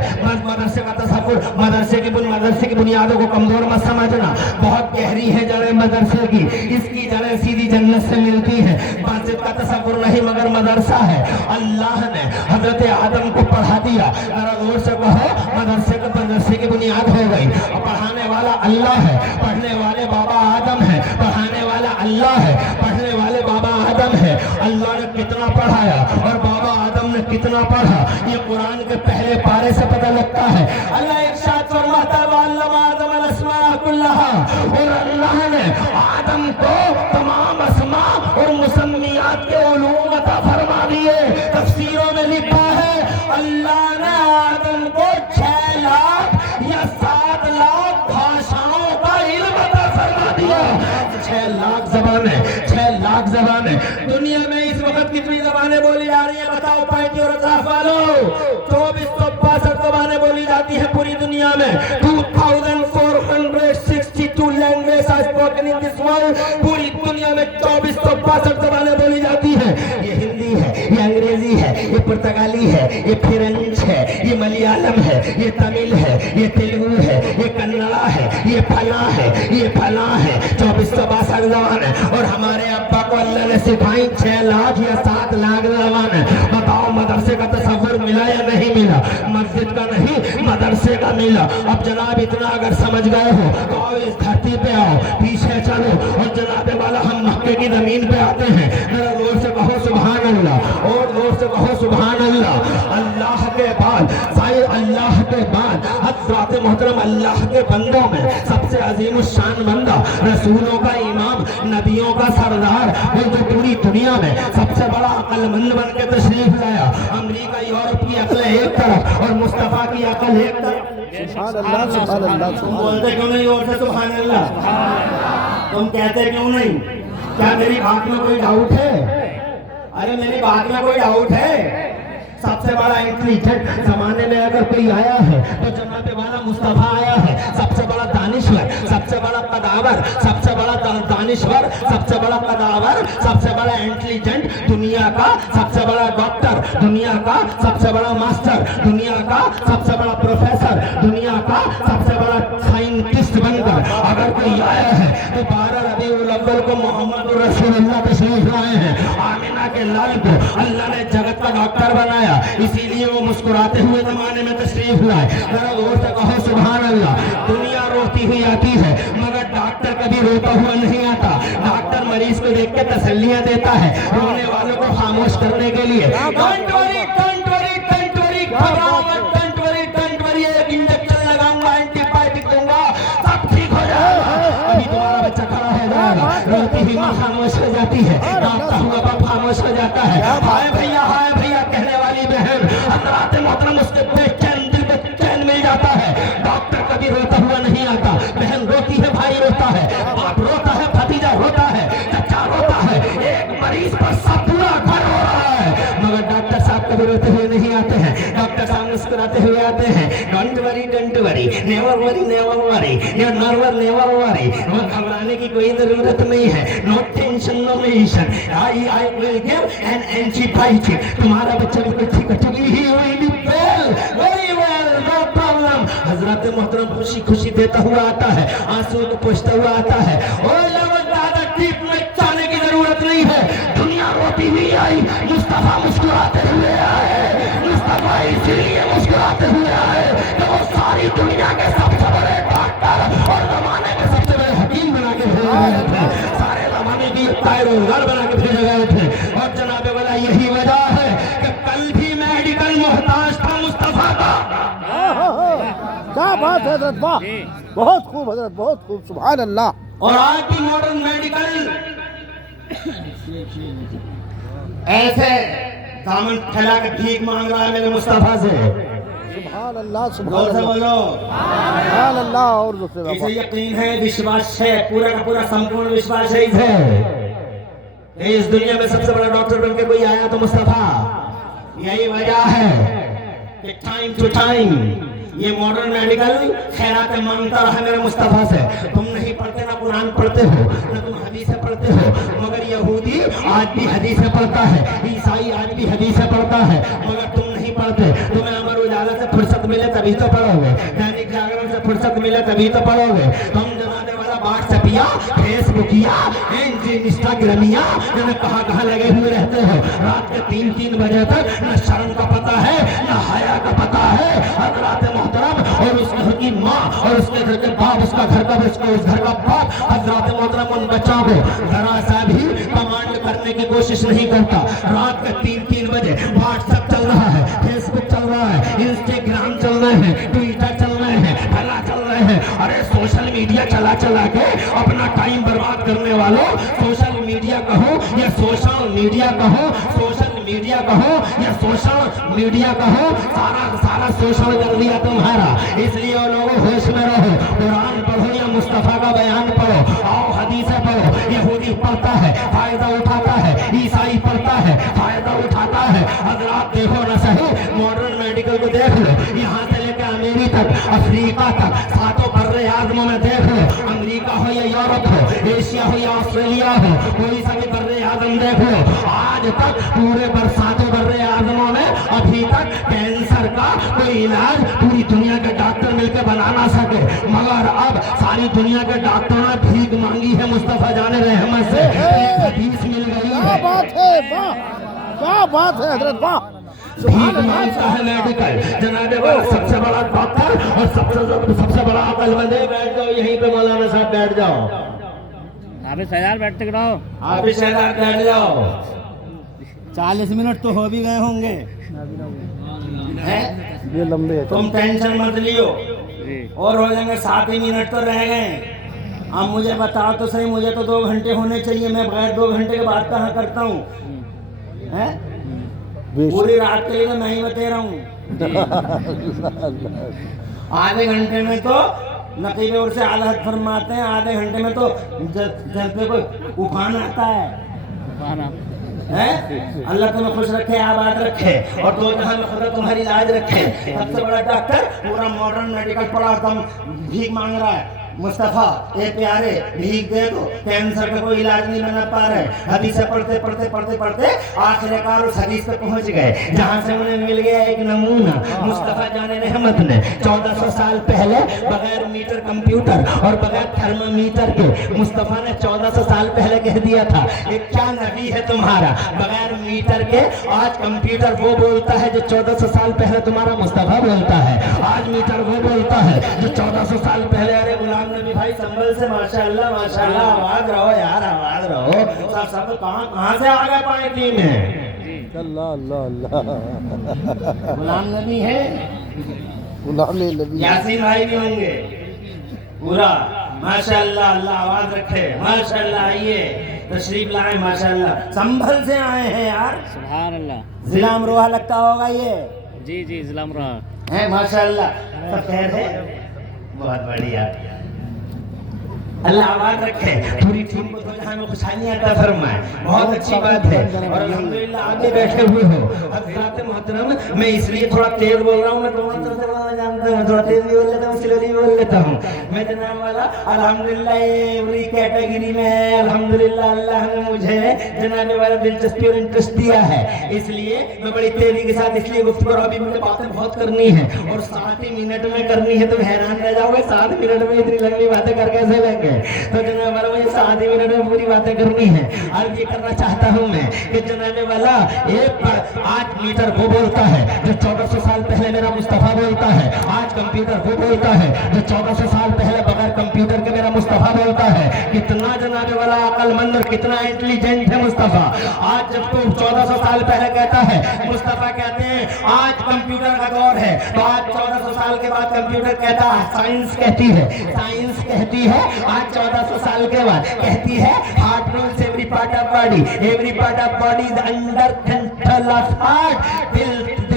मदरसे का तसव्वुर, मदरसे की बुनियादों को कमजोर मत समझना, बहुत गहरी है जड़ें मदरसे की, इसकी जड़ें सीधी जन्नत से मिलती है। मस्जिद का तसव्वुर नहीं मगर मदरसा है। अल्लाह ने हजरत आदम को पढ़ा दिया, जरा जोर से कहो, मदरसे की बुनियाद हो गई। और पढ़ाने वाला अल्लाह है, पढ़ने वाले बाबा आदम है, पढ़ाने वाला अल्लाह है, पढ़ने वाले बाबा आदम है। अल्लाह ने कितना पढ़ाया और बाबा आदम ने कितना पढ़ा, ये कुरान के पहले पारे से पता लगता है। अल्लाह इरशाद फरमाता है, वअल्लम आदम अल-अस्मा कुल्लहा, और अल्लाह ने आदम को तमाम अस्मा और मुसम्मियात के उलूम अता फरमा दिए। तफसीरों में लिखा है अल्लाह ने आदम को 6 लाख या 7 लाख भाषाओं का इल्म अता फरमा दिया। 6 लाख ज़बानें, 6 लाख ज़बानें। दुनिया में इस वक्त कितनी ज़बानें बोली जा रही हैं बताओ पाइटी और अतराफ वालों? 2462 ज़बानें बोली जाती हैं पूरी दुनिया में। 2462 language are spoken in this world. पूरी दुनिया में 2462 ज़बानें बोली जाती हैं। ये हिंदी है, ये अंग्रेजी है, ये पुर्तगाली है, ये फ्रेंच है, ये मलयालम है, ये तमिल है, ये तेलुगु है, ये कन्नड़ा है, ये फला है, ये फला है। 2462 ज़बानें। और हमारे अब्बा को अल्लाह ने सिखाई 6 लाख या 7 लाख ज़बानें। बताओ मदरसे का तसव्वुर मिला या नहीं मिला? मस्जिद का नहीं, मदरसे का मिला। अब जनाब इतना अगर समझ गए हो तो आओ इस धरती पे आओ, पीछे चलो और जनाबे वाला हम मक्के की जमीन पे आते हैं, जरा जोर से कहो सुभान अल्लाह, और जोर से कहो सुभान अल्लाह। अल्लाह के बाद शायद अल्लाह के बाद हज़रात मोहतरम अल्लाह के बंदों में सबसे अजीम शान बंदा, रसूलों का इमाम, नबियों का सरदार, वो जो पूरी दुनिया में सबसे बड़ा अक्लमंद बन के तशरीफ लाया। अमेरिका यूरोप की अक्ल एक तरफ और मुस्तफा की अक्ल एक तरफ। सुभान अल्लाह, सुभान अल्लाह, तुम सुभान बोलते क्यों नहीं और से सुभान अल्लाह? तुम कहते क्यों नहीं? क्या मेरी बात में कोई डाउट है? अरे मेरी बात में कोई डाउट है? सबसे बड़ा इंटेलिजेंट जमाने में अगर कोई आया है तो जनाबे वाला मुस्तफा आया है। सबसे बड़ा दानिश्वर, सबसे बड़ा कदावर, सबसे बड़ा दानिश्वर, सबसे बड़ा कदावर, सबसे बड़ा इंटेलिजेंट, दुनिया का सबसे बड़ा डॉक्टर, दुनिया का सबसे बड़ा मास्टर, दुनिया का सबसे बड़ा प्रोफेसर, दुनिया का सबसे बड़ा साइंटिस्ट बनकर अगर कोई आया है तो 12 रबीउल अव्वल को मोहम्मद रसूलुल्लाह तशरीफ लाए हैं। आमिना के लाल को अल्लाह ने जगत का डॉक्टर बनाया, इसीलिए वो मुस्कुराते हुए जमाने में तशरीफ लाए। जरा जोर से कहो सुभान अल्लाह। दुनिया रोती हुई आती है मगर डॉक्टर कभी रोता हुआ नहीं आता। डॉक्टर मरीज को देख के तसल्लियां देता है, रोने वालों को खामोश करने के लिए। Don't worry, don't worry, don't worry, घबराओ मत, डोंट वरी, डोंट वरी, एक इंजेक्शन लगाऊंगा, एंटीबायोटिक दूंगा, सब ठीक हो जाएगा। अभी तुम्हारा बच्चा खड़ा हो जाएगा। रोती हुई माँ खामोश हो जाती है, रोता हुआ बाप खामोश हो जाता है। हाय भैया, हाय भैया कहने वाली बहन हज़रात मोहतरम उसके बेचैन दिल में चैन मिल जाता है। डॉक्टर कभी रोता हुआ नहीं आता। बहन रोती है, भाई रोता है, बाप रोता है, भतीजा रोता है, चचा रोता है, एक मरीज पर सब पूरा घर रो रहा है मगर डॉक्टर साहब कभी रोते हुए नहीं आते हैं। डॉक्टर साहब मुस्कुराते हुए आते हैं। Don't worry, don't worry, never worry, never worry, you never never worry. घबराने की कोई जरूरत नहीं है। No tension, no mention, I will give an antibiotic. तुम्हारा बच्चा बिल्कुल ठीक ही वेरी वेल, नो प्रॉब्लम। हजरत मोहतरम खुशी खुशी देता हुआ आता है, आंसू को पोंछता हुआ आता है। और ज्यादा टीप में जाने की जरूरत नहीं है। दुनिया रोती हुई आई, मुस्तफा मुस्कुराते हुए आए। मुस्तफा इसीलिए मुस्कुराते हुए आए कि वो सारी दुनिया के सबसे बड़े डॉक्टर और जमाने के सबसे बड़े हकीम बना के भेजे गए थे। सारे जमाने की रोजगार बना के भेजे गए थे। और जनाबे वाला यही वजह है कि कल भी मेडिकल मोहताज था मुस्तफा का। क्या बात है हजरत, वाह, बहुत खूब हजरत, बहुत खूब, सुभान अल्लाह। और आज भी मॉडर्न मेडिकल ऐसे दामन फैला के भीख मांग रहा है मेरे मुस्तफा से। सुभान अल्लाह, सुभान जोर से अल्लाह, बोलो सुभान अल्लाह। और दूसरे इसे यकीन है, विश्वास है, पूरा का पूरा संपूर्ण विश्वास है इसे। इस दुनिया में सबसे बड़ा डॉक्टर बन के कोई आया तो मुस्तफा। यही वजह है कि टाइम टू टाइम ये मॉडर्न मेडिकल खैरात मांगता रहा मेरे मुस्तफा से। तुम नहीं पढ़ते, ना कुरान पढ़ते हो, ना तुम हदीसें पढ़ते हो, मगर यहूदी आज भी हदीसें पढ़ता है, ईसाई आज भी हदीसें पढ़ता है, मगर तुम नहीं पढ़ते। तुम्हें अमर उजाला से फुर्सत मिले तभी तो पढ़ोगे, दैनिक जागरण से फुर्सत मिले तभी तो पढ़ोगे। तुम जनाने वाला व्हाट्सएपिया, फेसबुकिया, इंस्टाग्रामिया कहाँ लगे हुए रहते हो। रात के 3-3 बजे तक न शर्म का पता है, न हया का पता है। हज़रात मोहतरम और उस घर की माँ और उसके घर के बाप, उसका घर का बच्चा, उस घर का बाप, हज़रात मोहतरम उन बच्चों को जरा सा भी कमांड करने की कोशिश नहीं करता। रात के 3-3 बजे व्हाट्सएप चल रहा है, फेसबुक चल रहा है, इंस्टाग्राम चल रहे हैं, ट्विटर चल रहे हैं, फला चल रहे हैं। अरे सोशल मीडिया चला चला के अपना टाइम बर्बाद करने वालों, सोशल मीडिया कहो या सोशल मीडिया कहो, सोशल मीडिया कहो या सोशल मीडिया कहो, सारा सोशल कर दिया तुम्हारा। इसलिए वो लोगों होश में रहो, कुरान पढ़ो या मुस्तफा का बयान पढ़ो, आओ हदीसें पढ़ो। यहूदी पढ़ता है, फायदा उठाता है, ईसाई पढ़ता है, फायदा उठाता है। हजरात देखो ना सही, मॉडर्न मेडिकल को देख लो, यहाँ से लेकर अमेरिका तक, अफ्रीका तक, सातों बर्रे आज़मों में देख लो, अमेरिका हो या यूरोप हो, एशिया हो या ऑस्ट्रेलिया हो, कोई सा भी बर्रे आज़म देख लो, आज तक पूरे बरसातों बर्रे आज़मों में अभी तक कैंसर का कोई इलाज पूरी दुनिया के डॉक्टर मिलकर बना ना सके। मगर अब सारी दुनिया के डॉक्टरों ने भीख मांगी है मुस्तफा जाने रहमत से, एक हदीस मिल गई क्या है। बात है, वाह, क्या बात है हजरत, वाह, भीख मांगता है मेडिकल, जनाबे वाला सबसे बड़ा डॉक्टर और सबसे बड़ा अकलमंद है। बैठ जाओ यहीं पे, मौलाना साहब बैठ जाओ। आप इस हजार बैठते रहो। आप इस शहर बैठ जाओ। 40 मिनट तो हो भी गए होंगे। हैं? ये लंबे है। तुम टेंशन मत लियो, जी और हो जाएंगे। 7 ही मिनट तो रह गए। अब मुझे बताओ तो सही, मुझे तो 2 घंटे होने चाहिए। मैं बगैर 2 घंटे के बाद कहाँ करता हूँ? हैं? पूरी रात के लिए तो मैं ही बते रहा हूँ। आधे घंटे में तो नकीबे और से आधा हद फरमाते हैं, आधे घंटे में तो जल पे कोई उफान आता है। खाना है? अल्लाह तुम्हें खुश रखे, आबाद रखे, और दो जहां में खुदा तुम्हारी इलाज रखे। सबसे बड़ा डॉक्टर पूरा मॉडर्न मेडिकल पढ़ा, तुम भीख मांग रहा है। मुस्तफा ए प्यारे भीख दे दो, कैंसर का कोई इलाज नहीं बना पा रहे। हदीस पढ़ते पढ़ते पढ़ते पढ़ते आखिरकार उस हदीस पे पहुंच गए जहां से उन्हें मिल गया एक नमूना। मुस्तफा जाने रहमत ने 1400 साल पहले बगैर मीटर कंप्यूटर और बगैर थर्मामीटर के मुस्तफा ने 1400 साल पहले कह दिया था ये क्या नबी है तुम्हारा, बगैर मीटर के। आज कंप्यूटर वो बोलता है जो 1400 साल पहले तुम्हारा मुस्तफा बोलता है। आज मीटर वो बोलता है जो 1400 साल पहले। अरे गुलाम नबी भाई संभल से, माशाअल्लाह माशाअल्लाह, आवाज रहो यार, आवाज रहो। सब कहाँ से आ गए पार्टी में? अल्लाह अल्लाह अल्लाह। गुलाम नबी है, गुलाम नबी। यासीन भाई भी होंगे पूरा। माशाअल्लाह, अल्लाह आवाज रखे। माशाअल्लाह, आइए तशरीफ लाए। माशाअल्लाह संभल से आए हैं यार। सुभान अल्लाह। जिला अमरोहा लगता होगा ये जी जी इस्लाम रहा है। माशाअल्लाह, सब खैर है? बहुत बढ़िया, अल्लाह आबाद रखे। पूरी टीम को तो जहां में खुशहाली अता फरमाए। बहुत अच्छी बात है। और अल्हम्दुलिल्लाह आप भी बैठे हुए हो। हज़रात मोहतरम, मैं इसलिए थोड़ा तेज बोल रहा हूँ, मैं दोनों तरफ से बोलना जानता हूँ, थोड़ा तेज भी बोल लेता हूँ, स्लोली भी बोल लेता हूँ। मैं जनाब वाला अल्हम्दुलिल्लाह ये पूरी कैटेगरी में है। अल्हम्दुलिल्लाह अल्लाह ने मुझे जनाब वाला दिलचस्पी और इंटरेस्ट दिया है, इसलिए मैं बड़ी तेजी के साथ इसलिए गुफ्तगू कर। अभी मुझे बातें बहुत करनी है और 7 ही मिनट में करनी है। तुम हैरान रह जाओगे 7 मिनट में इतनी लंबी बातें कर कैसे लेंगे? तो जनाब वाला मुझे 7 ही मिनट में पूरी बातें करनी है। और ये करना चाहता हूँ मैं कि जनाब वाला एक 8 मीटर वो बोलता है जो 1400 साल पहले मेरा मुस्तफा बोलता है। आज कंप्यूटर वो बोलता है जो 1400 साल पहले बगैर कंप्यूटर के मेरा मुस्तफा बोलता है। कितना जनाब वाला अक्लमंद और कितना इंटेलिजेंट है मुस्तफा। आज जब तुम 1400 साल पहले कहता है, मुस्तफा कहते हैं आज कंप्यूटर का दौर है, तो आज 1400 साल के बाद कंप्यूटर कहता है, साइंस कहती है, साइंस कहती है आज 1400 साल के बाद कहती है heart rules every part of body, every part of body is under control of heart. दिल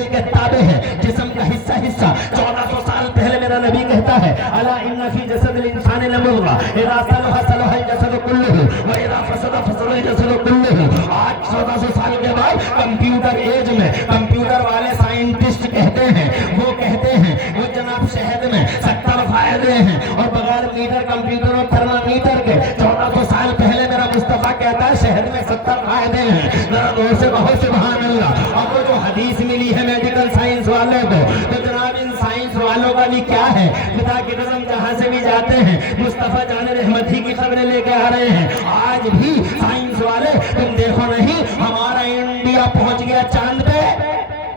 के ताबे है, जिस्म का हिस्सा हिस्सा। 1400 साल पहले मेरा नबी कहता है अला इन्ना फी जसदिल इंसानी लमुद्गा इज़ा सलहा सलहा जसद कुल्लुहु व इज़ा फसदा फसदा जसद कुल्लुहु। आज 1400 साल के बाद कंप्यूटर एज में कंप्यूटर वाले साइंटिस्ट कहते हैं, वो कहते हैं वो जनाब शहद में 70 फायदे हैं और बगैर मीटर कंप्यूटर और थर्मामीटर के 1400 साल पहले मेरा मुस्तफा कहता है शहद में 70 फायदे हैं। जरा जोर से कहो सुभान अल्लाह। और वो जो हदीस मिली है मेडिकल साइंस वालों को, तो जनाब इन साइंस वालों का भी क्या है? खुदा की कसम जहां से भी जाते हैं मुस्तफा जाने रहमत ही की खबरें लेके आ रहे हैं। आज भी साइंस वाले, तुम देखो नहीं हमारा इंडिया पहुंच गया चांद पे।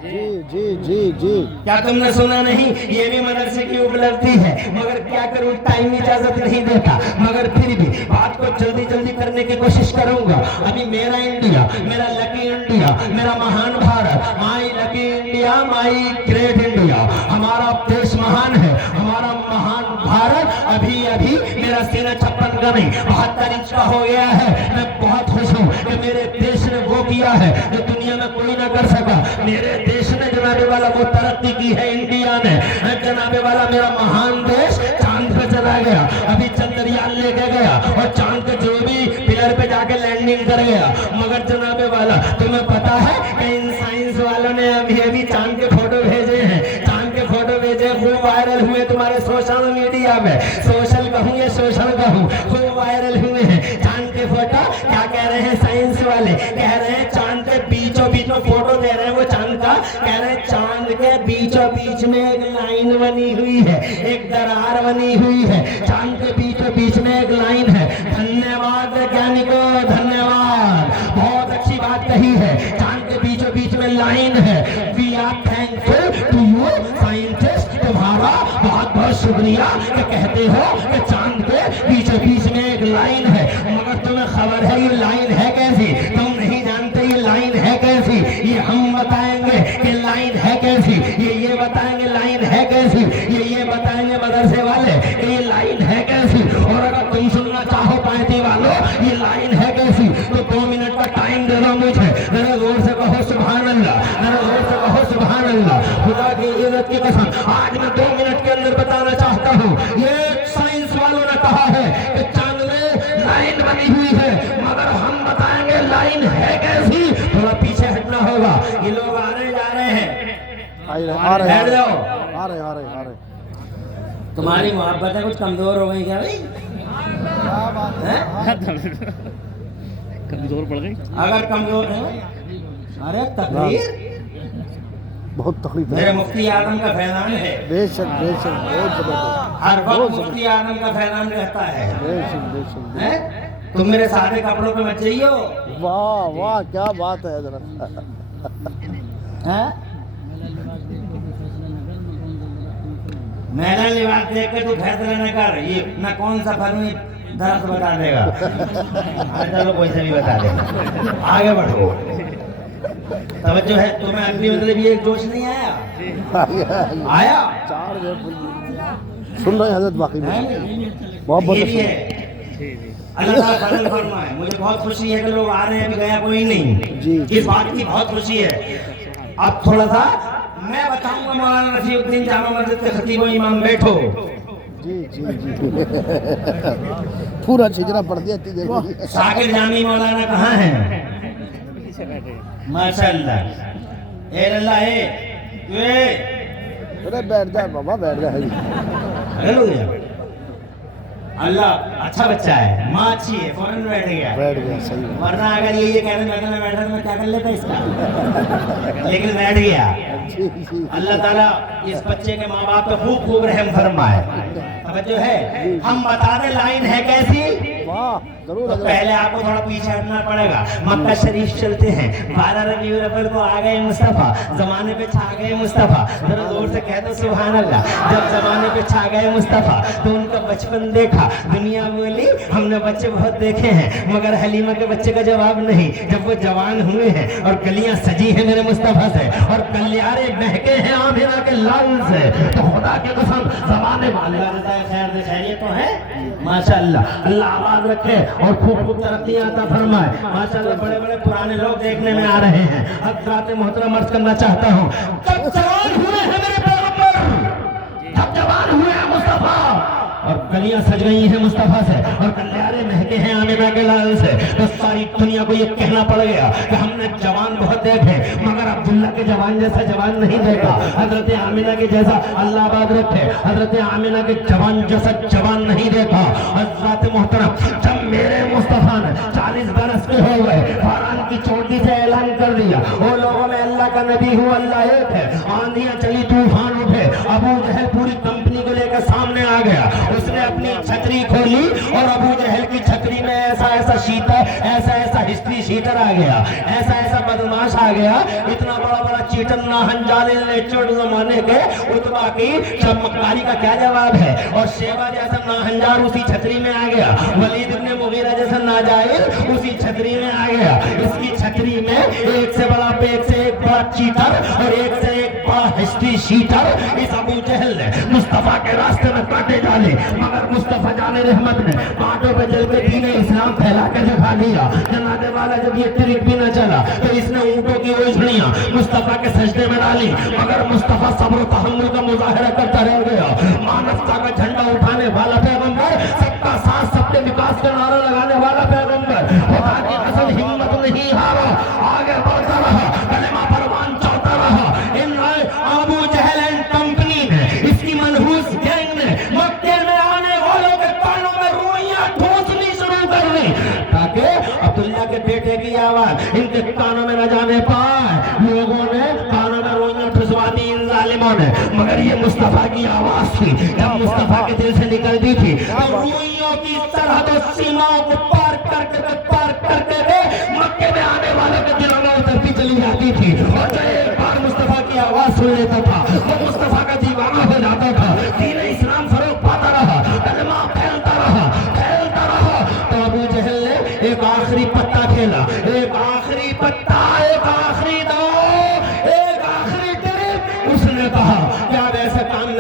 जी जी जी जी। क्या तुमने सुना नहीं? ये भी मदरसे की उपलब्धि है, मगर क्या करूं टाइम इजाजत नहीं देता, मगर फिर भी बात को जल्दी जल्दी करने की कोशिश करूंगा। अभी मेरा इंडिया, मेरा लकी इंडिया, मेरा महान भारत, माई lucky India, my great India. हमारा देश महान है, हमारा महान भारत। अभी अभी मेरा सीना 56 का नहीं 72 इंच का हो गया है। मैं बहुत खुश हूँ कि मेरे देश ने वो किया है जो दुनिया में कोई ना कर सका। मेरे देश ने जनाबे वाला वो तरक्की की है, इंडिया ने। जनाबे वाला मेरा महान देश चांद पे चला गया, अभी चंद्रयान लेके गया और चांद के जो भी पिलर पे जाके लैंडिंग कर गया। मगर जनाबे वाला तुम्हें पता है कि इन साइंस वालों ने अभी अभी चांद के फोटो भेजे हैं, चांद के फोटो भेजे, खूब वायरल हुए तुम्हारे सोशल मीडिया में। सोशल कहूँ या सोशल कहूँ, खूब वायरल हुए हैं चांद के फोटो। क्या कह रहे हैं साइंस वाले? कह रहे हैं चांद के बीचों बीच में फोटो दे रहे हैं वो चांद का। कह रहे हैं चांद के बीचों बीच में एक लाइन बनी हुई है, एक दरार बनी हुई है। चांद के बीचों बीच में एक लाइन है। धन्यवाद वैज्ञानिकों, धन्यवाद, बहुत अच्छी बात कही है। चांद के बीचों बीच में लाइन है। We are thankful to you scientist, तुम्हारा बहुत बहुत शुक्रिया कि कहते हो कि चांद के बीचों बीच में एक लाइन है। मगर तुम्हें لائن ہے کیسی, یہ بتائیں گے لائن ہے کیسی, یہ بتائیں گے مدرسے والے کہ یہ لائن ہے کیسی. اور اگر تم سننا چاہو پائتی والوں یہ لائن ہے کیسی, تو 2 منٹ کا ٹائم دے دو مجھے. ذرا زور سے کہو سبحان اللہ, ذرا زور سے کہو سبحان اللہ. خدا کی عزت کی قسم آج میں 2 منٹ کے اندر بتانا چاہتا ہوں. یہ سائنس والوں نے کہا ہے کہ چاند میں لائن بنی ہوئی ہے, مگر ہم بتائیں گے لائن ہے کیسی. تھوڑا پیچھے ہٹنا ہوگا, یہ لوگ آ رہے جا رہے ہیں. بیٹھ جاؤ. آ رہے تمہاری محبتیں کچھ کمزور ہو گئی کیا بھائی؟ کمزور پڑ گئی. اگر کمزور ہے, ارے تقریر بہت تکلیف میرے ہے. مفتی اعظم کا فیضان ہے. بے شک بہت زبردست. ہر وقت مفتی اعظم کا فیضان رہتا ہے. بے شک ہیں؟ تم میرے سادے کپڑوں پہ مت جائیو. واہ واہ کیا بات ہے حضرت. ہیں؟ میرا لباس دیکھ کے تو فیصلہ نہ کر, یہ نہ کون سا پھل درخت بتا دے گا. چلو کوئی سے بھی بتا دے گا. آگے بڑھو. توجہ ہے تمہیں اگلی مطلب یہ جوش نہیں آیا؟ آیا سن رہے ہیں حضرت. باقی میں بہت یہ بہت بھی ہے. اللہ تعالیٰ فضل فرمائے. مجھے بہت خوشی ہے کہ لوگ آ رہے ہیں, ابھی گیا کوئی نہیں. جی. اس بات کی بہت خوشی ہے. اب تھوڑا سا میں بتاؤں گا. مولانا رفیع الدین جامع مسجد کے خطیب و امام بیٹھو. جی جی جی پورا چھجرا پڑھ دیا تھی. شاکر جامی مولانا کہاں ہیں؟ ماشاء اللہ. اے اللہ اے ارے بیٹھ جا بابا بیٹھ جا. اللہ اچھا بچہ ہے, ماں اچھی ہے, فوراً بیٹھ گیا. بیٹھ گیا صحیح ہے. ورنہ اگر یہ کہنے بیٹھا تو میں کیا کر لیتا اس کا, لیکن بیٹھ گیا. جی جی اللہ تعالیٰ اس بچے کے ماں باپ پہ خوب خوب رحم فرمائے. توجہ ہے, ہم بتا دیں لائن ہے کیسی. واہ ضرور تو حضرت. پہلے آپ کو تھوڑا پیچھے ہٹنا پڑے گا. مکہ شریف چلتے ہیں. 12 ربیع الاول کو آ گئے مصطفیٰ, زمانے پہ چھا گئے مصطفیٰ. ذرا زور سے کہہ دو سبحان اللہ. جب زمانے پہ چھا گئے مصطفیٰ تو ان کا بچپن دیکھا. دنیا بولی ہم نے بچے بہت دیکھے ہیں, مگر حلیمہ کے بچے کا جواب نہیں. جب وہ جوان ہوئے ہیں اور گلیاں سجی ہیں میرے مصطفیٰ سے, اور گلیارے مہکے ہیں آمنہ کے لال سے, تو خدا کی قسم زمانے والے خیر خیریت تو ہے. ماشاء اللہ. اللہ آباد رکھے اور خوب خوب ترقی عطا فرمائے. ماشاء اللہ. بڑے بڑے پرانے لوگ دیکھنے میں آ رہے ہیں. حضرات محترم عرض کرنا چاہتا ہوں, جب جوان ہوئے ہیں میرے پیغمبر, جب جوان ہوئے ہیں مصطفیٰ, اور گلیاں سج گئی ہیں مصطفیٰ سے, اور گلیارے مہکے ہیں آمنہ کے لال سے, تو ساری دنیا کو یہ کہنا پڑ گیا کہ ہم نے جوان بہت دیکھے, مگر عبداللہ کے جوان جیسا جوان نہیں دیکھا. حضرت آمنہ کے جیسا, اللہ آباد رکھے, حضرت آمنہ کے جوان جیسا جوان نہیں دیکھا. حضرات محترم, جب میرے مصطفیٰ نے 40 برس کے ہو گئے, فاران کی چوٹی سے اعلان کر دیا, وہ لوگوں میں اللہ کا نبی ہوں, اللہ ایک ہے. آندیاں چلی, طوفان اٹھے, ابو جہل پوری کمپنی کو لے کر سامنے آ گیا. اس نے اپنی چھتری کھولی اور ابو جہل کی چھتری میں ایسا شیٹر, ایسا ہسٹری شیٹر آ گیا, ایسا بدماش آ گیا. اتنا بڑا چیٹر ناہنجارے لیچر زمانے کے اتبا کی چمکاری کا کیا جواب ہے. اور شیبہ جیسا ناہنجار اسی چھتری میں آ گیا. ولید بن مغیرہ جیسا ناجائز اسی چھتری میں آ گیا. اس کی چھتری میں ایک سے ایک بڑا چیٹر اور ایک سے ایک بڑا ہسٹری شیٹر. اس ابو جہل نے مصطفیٰ کے راستے میں کانٹے ڈالے, مگر مصطفیٰ جان رحمت نے کانٹوں پہ چل کے دین اسلام پھیلا کے دکھا دیا. جنازے والا جب یہ ٹرک بھی نہ چلا تو اس نے اونٹوں کی اوجھڑیاں مصطفیٰ کے سجدے میں ڈالی, مگر مصطفیٰ صبر و تحمل کا مظاہرہ کرتا رہ گیا. مانوتا کا جھنڈا اٹھانے والا پیغمبر, سب کا ساتھ سب کے وکاس کا نعرہ لگانے والا پیغمبر, خدا کی قسم ہمت نہیں ہارا, آگے بڑھتا رہا, کلمہ پروان چڑھتا رہا. ان ابو جہل اینڈ کمپنی نے, اس کی منحوس گینگ نے مکے میں آنے والوں کے کانوں میں روئیاں ٹھونسنی شروع کر دی, تاکہ عبداللہ کے بیٹے کی آواز ان کے کانوں میں نہ جانے پائے. لوگوں نے کانوں میں روئیاں ٹھسوا دی ان ظالموں نے, مگر یہ مصطفیٰ کی آواز تھی. جب مصطفیٰ کے دل سے نکلتی تھی تو روئیوں کی سرحد و سیماؤں کو پار کرتے مکے میں آنے والوں کے دلوں میں اترتی چلی جاتی تھی. اور جو ایک بار مصطفیٰ کی آواز سن لیتا تھا وہ مصطفیٰ کا دیوانہ ہو جاتا تھا. دین اسلام فروغ پاتا رہا, کلمہ پھیلتا رہا. تو ابو جہل نے ایک آخری پتا کھیلا, ایک آخری پتا, ایک آخری دو, ایک آخری ڈر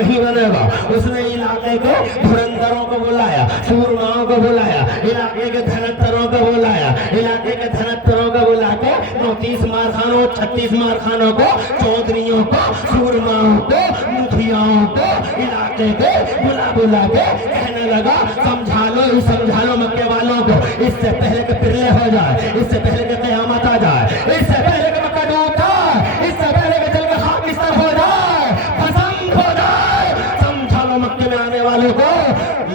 नहीं बनेगा। उसने इलाके के धुरंधरों को बुलाया, सूरमाओं को बुलाया, इलाके के धनत्तरों को बुलाया, इलाके के धनत्तरों को बुला के 29 मारखानों 36 मारखानों को, चौधरियों को, सूरमाओं को, मुखियाओं को इलाके के बुला के कहने लगा समझा लो मक्के वालों को, इससे पहले कि पिरले हो जाए, इससे पहले कि क़यामत आ जाए, इससे पहले कि मक्का डूब जाए, इससे पहले कि जल के खाकिस्तान हो जाए, फसंद हो जाए, समझा लो मक्के में आने वालों को।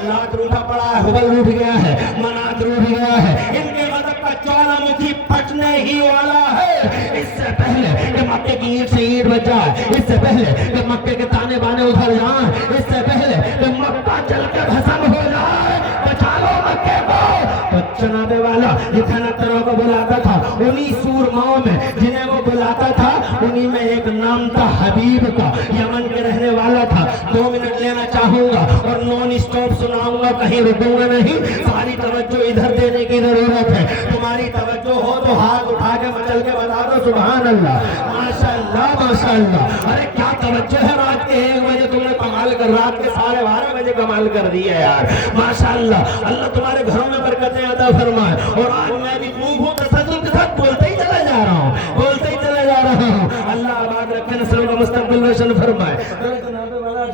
लात रूठा पड़ा है, हुबल रूठ गया है, मनात रूठ गया है, इनके गज़ब का ज्वालामुखी फटने ही वाला है। इससे पहले कि मक्के की ईंट से ईंट बच जाए, इससे पहले कि मक्के के ताने बाने उधर जाएं, इससे पहले कि मक्का जल के भस्म हो जाए, बचा लो मक्के को। तो जनाबे वाला ये धनत्तरों को बुलाता था, उन्हीं सूरमाओं में जिन्हें वो बुलाता था उन्हीं में एक नाम था हबीब का, यमन के रहने वाला था। 2 मिनट लेना चाहूंगा और नॉन स्टॉप सुनाऊंगा, कहीं रुकूंगा नहीं। सारी तवज्जो इधर देने की जरूरत है। तुम्हारी तवज्जो हो तो हाथ उठा के मचल के बता दो सुभान अल्लाह, माशाअल्लाह माशाअल्लाह। अरे क्या तवज्जो है, रात के 1 बजे तुमने कमाल कर, रात के 12:30 बजे कमाल कर दिया यार, माशाअल्लाह। अल्लाह तुम्हारे घरों में बरकतें अता फरमाए। और आज मैं भी खूब तसल्लुल के साथ बोलते ही चला जा रहा हूँ, बोलते ही चला जा रहा हूँ। अल्लाह आबाद रखे, नस्लों का मुस्तकबिल रोशन फरमाए।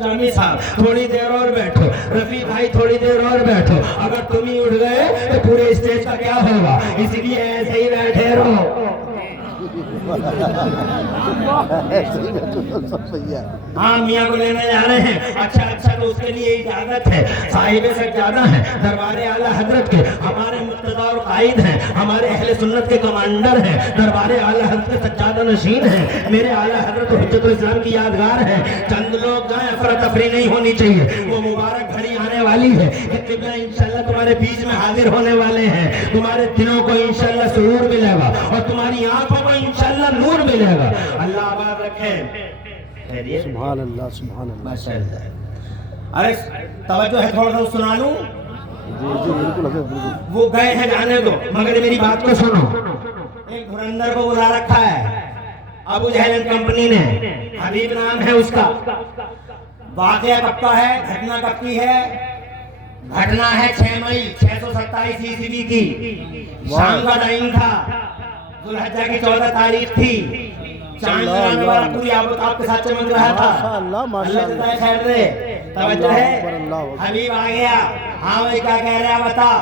जामी साहब थोड़ी देर और बैठो, रफी भाई थोड़ी देर और बैठो, अगर तुम ही उठ गए तो पूरे स्टेज का क्या होगा, इसलिए ऐसे ही बैठे रहो। हाँ मियाँ को लेने जा रहे हैं, अच्छा तो उसके लिए इजाजत है, साहिबे से ज्यादा है, दरबारे आला हजरत के हमारे मुक्तदा और कायद हैं, हमारे अहले सुन्नत के कमांडर हैं, दरबारे आला हजरत के सज्जादा नशीन हैं, मेरे आला हजरत हुज्जतुल इस्लाम की यादगार है। चंद लोग जाएं, अफरा तफरी नहीं होनी चाहिए, वो मुबारक घड़ी आने वाली है कि क़िबला इंशाअल्लाह तुम्हारे बीच में हाजिर होने वाले हैं। तुम्हारे दिलों को इंशाअल्लाह सुरूर मिलेगा और तुम्हारी आंखों को इंशाअल्लाह नूर मिलेगा। अल्लाह आबाद रखे। सुभान अल्लाह सुभान अल्लाह। माशाअल्लाह। अरे तवज्जो है, थोड़ा सा सुना लूं। जी बिल्कुल बिल्कुल। वो गए हैं जाने दो, मगर मेरी बात को सुनो। एक धुरंधर को बुला रखा है अबू जहल एंड कंपनी ने, हबीब नाम है उसका। वाकया कब का है, घटना कब की है? घटना है 6 मई 627 ईस्वी की, शाम का टाइम था, जुल्हज्जा की 14 तारीख थी, चांद आने वाला पूरी आबोताब के साथ चमक रहा था। अल्लाह जज़ाए खैर दे। तवज्जो है, हबीब आ गया। हाँ भाई क्या कह रहा है बता।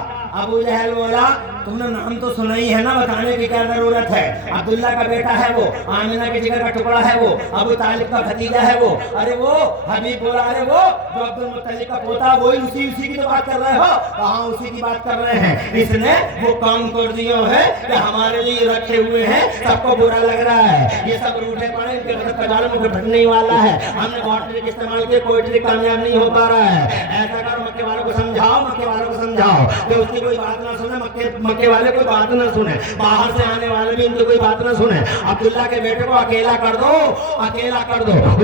अबू जहल बोला तुमने नाम तो सुना ही है ना, बताने की क्या जरूरत है। अब्दुल्ला का बेटा है वो, आमिना के जिगर का टुकड़ा है वो, अबू तालिब का भतीजा है वो। अरे वो हबीब बोला, अरे वो जो अब्दुल मुत्तलिब का पोता, वही उसी की तो बात कर रहे हो? हाँ उसी की बात कर रहे हैं। इसने वो काम कर दिया है कि हमारे लिए रखे हुए हैं, सबको बुरा लग रहा है, ये सब रूठे पड़े, इनके गजब का जाल मुझे भटकने ही वाला है। हमने बहुत ट्रिक इस्तेमाल किया, कोई ट्रिक कामयाब नहीं हो पा रहा है। ऐसा करो, मक्के वालों को समझाओ, मक्के वालों को समझाओ कि उसकी कोई बात ना सुने, मक्के वाले कोई बात ना सुने, बाहर से आने वाले भी इनकी कोई बात ना सुने। अब्दुल्ला के बेटे को अकेला कर दो,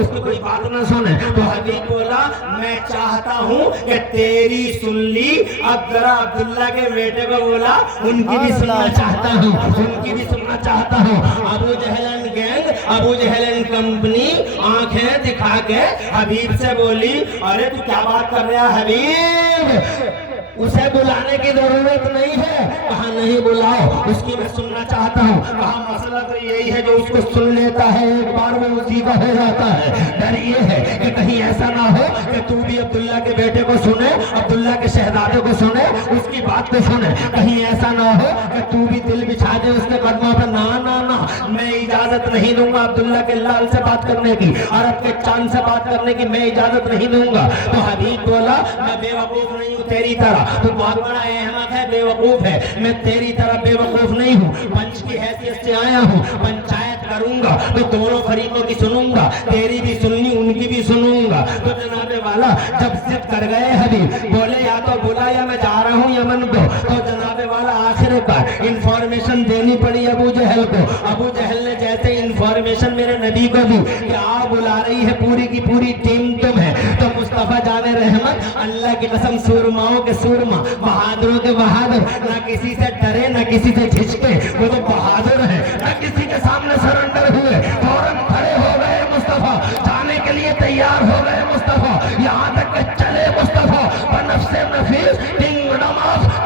उसकी कोई बात ना सुने। तो हबीब बोला मैं चाहता हूँ कि तेरी सुन ली। अब जरा अब्दुल्ला के बेटे को बोला उनकी भी सुनना चाहता हूँ, उनकी भी सुनना चाहता हूँ। अबू जहल गैंग, अबू जहल कंपनी आंखें दिखा के हबीब से बोली अरे तू क्या बात कर रहा है हबीब, उसे बुलाने की जरूरत नहीं है। कहा नहीं बुलाओ, उसकी मैं सुनना चाहता हूँ। कहा मसला तो यही है जो उसको सुन लेता है एक बार में उसी का हो जाता है। डर ये है कि कहीं ऐसा ना हो कि तू भी अब्दुल्ला के बेटे को सुने, अब्दुल्ला के शहजादे को सुने, उसकी बात को सुने। कहीं ऐसा ना हो कि तू भी दिल बिछा दे उसके कदमों पर। ना ना ना, मैं इजाजत नहीं दूंगा अब्दुल्ला के लाल से बात करने की, अरब के चांद से बात करने की मैं इजाजत नहीं दूंगा। तो हबीब बोला मैं बेवकूफ नहीं हूँ तेरी तरह, तू बहुत बड़ा अहमद है, बेवकूफ है। मैं तेरी तरह बेवकूफ नहीं हूँ, पंच की हैसियत से आया हूँ। पंचायत करूंगा तो दोनों फरीकों की सुनूंगा, तेरी भी सुननी उनकी भी सुनूंगा। तो जनाबे वाला जब जिद कर गए हबीब, बोले या तो बुला या मैं जा रहा हूँ यमन को। तो जनाबे वाला आखिरकार इंफॉर्मेशन देनी पड़ी अबू जहल को। अबू जहल ने जैसे इंफॉर्मेशन मेरे नबी को दी कि आप बुला रही है पूरी की पूरी टीम तुम है, तो मुस्तफा जाने रहमत अल्लाह की कसम सूरमाओं के सूरमा, बहादुरों के बहादुर, ना किसी से डरे ना किसी से झिझके, वो तो बहादुर है। ना किसी के सामने सरेंडर हुए, फौरन खड़े हो गए मुस्तफा, जाने के लिए तैयार हो गए मुस्तफा। یہاں تک کہ چلے مصطفیٰ بنفس نفیس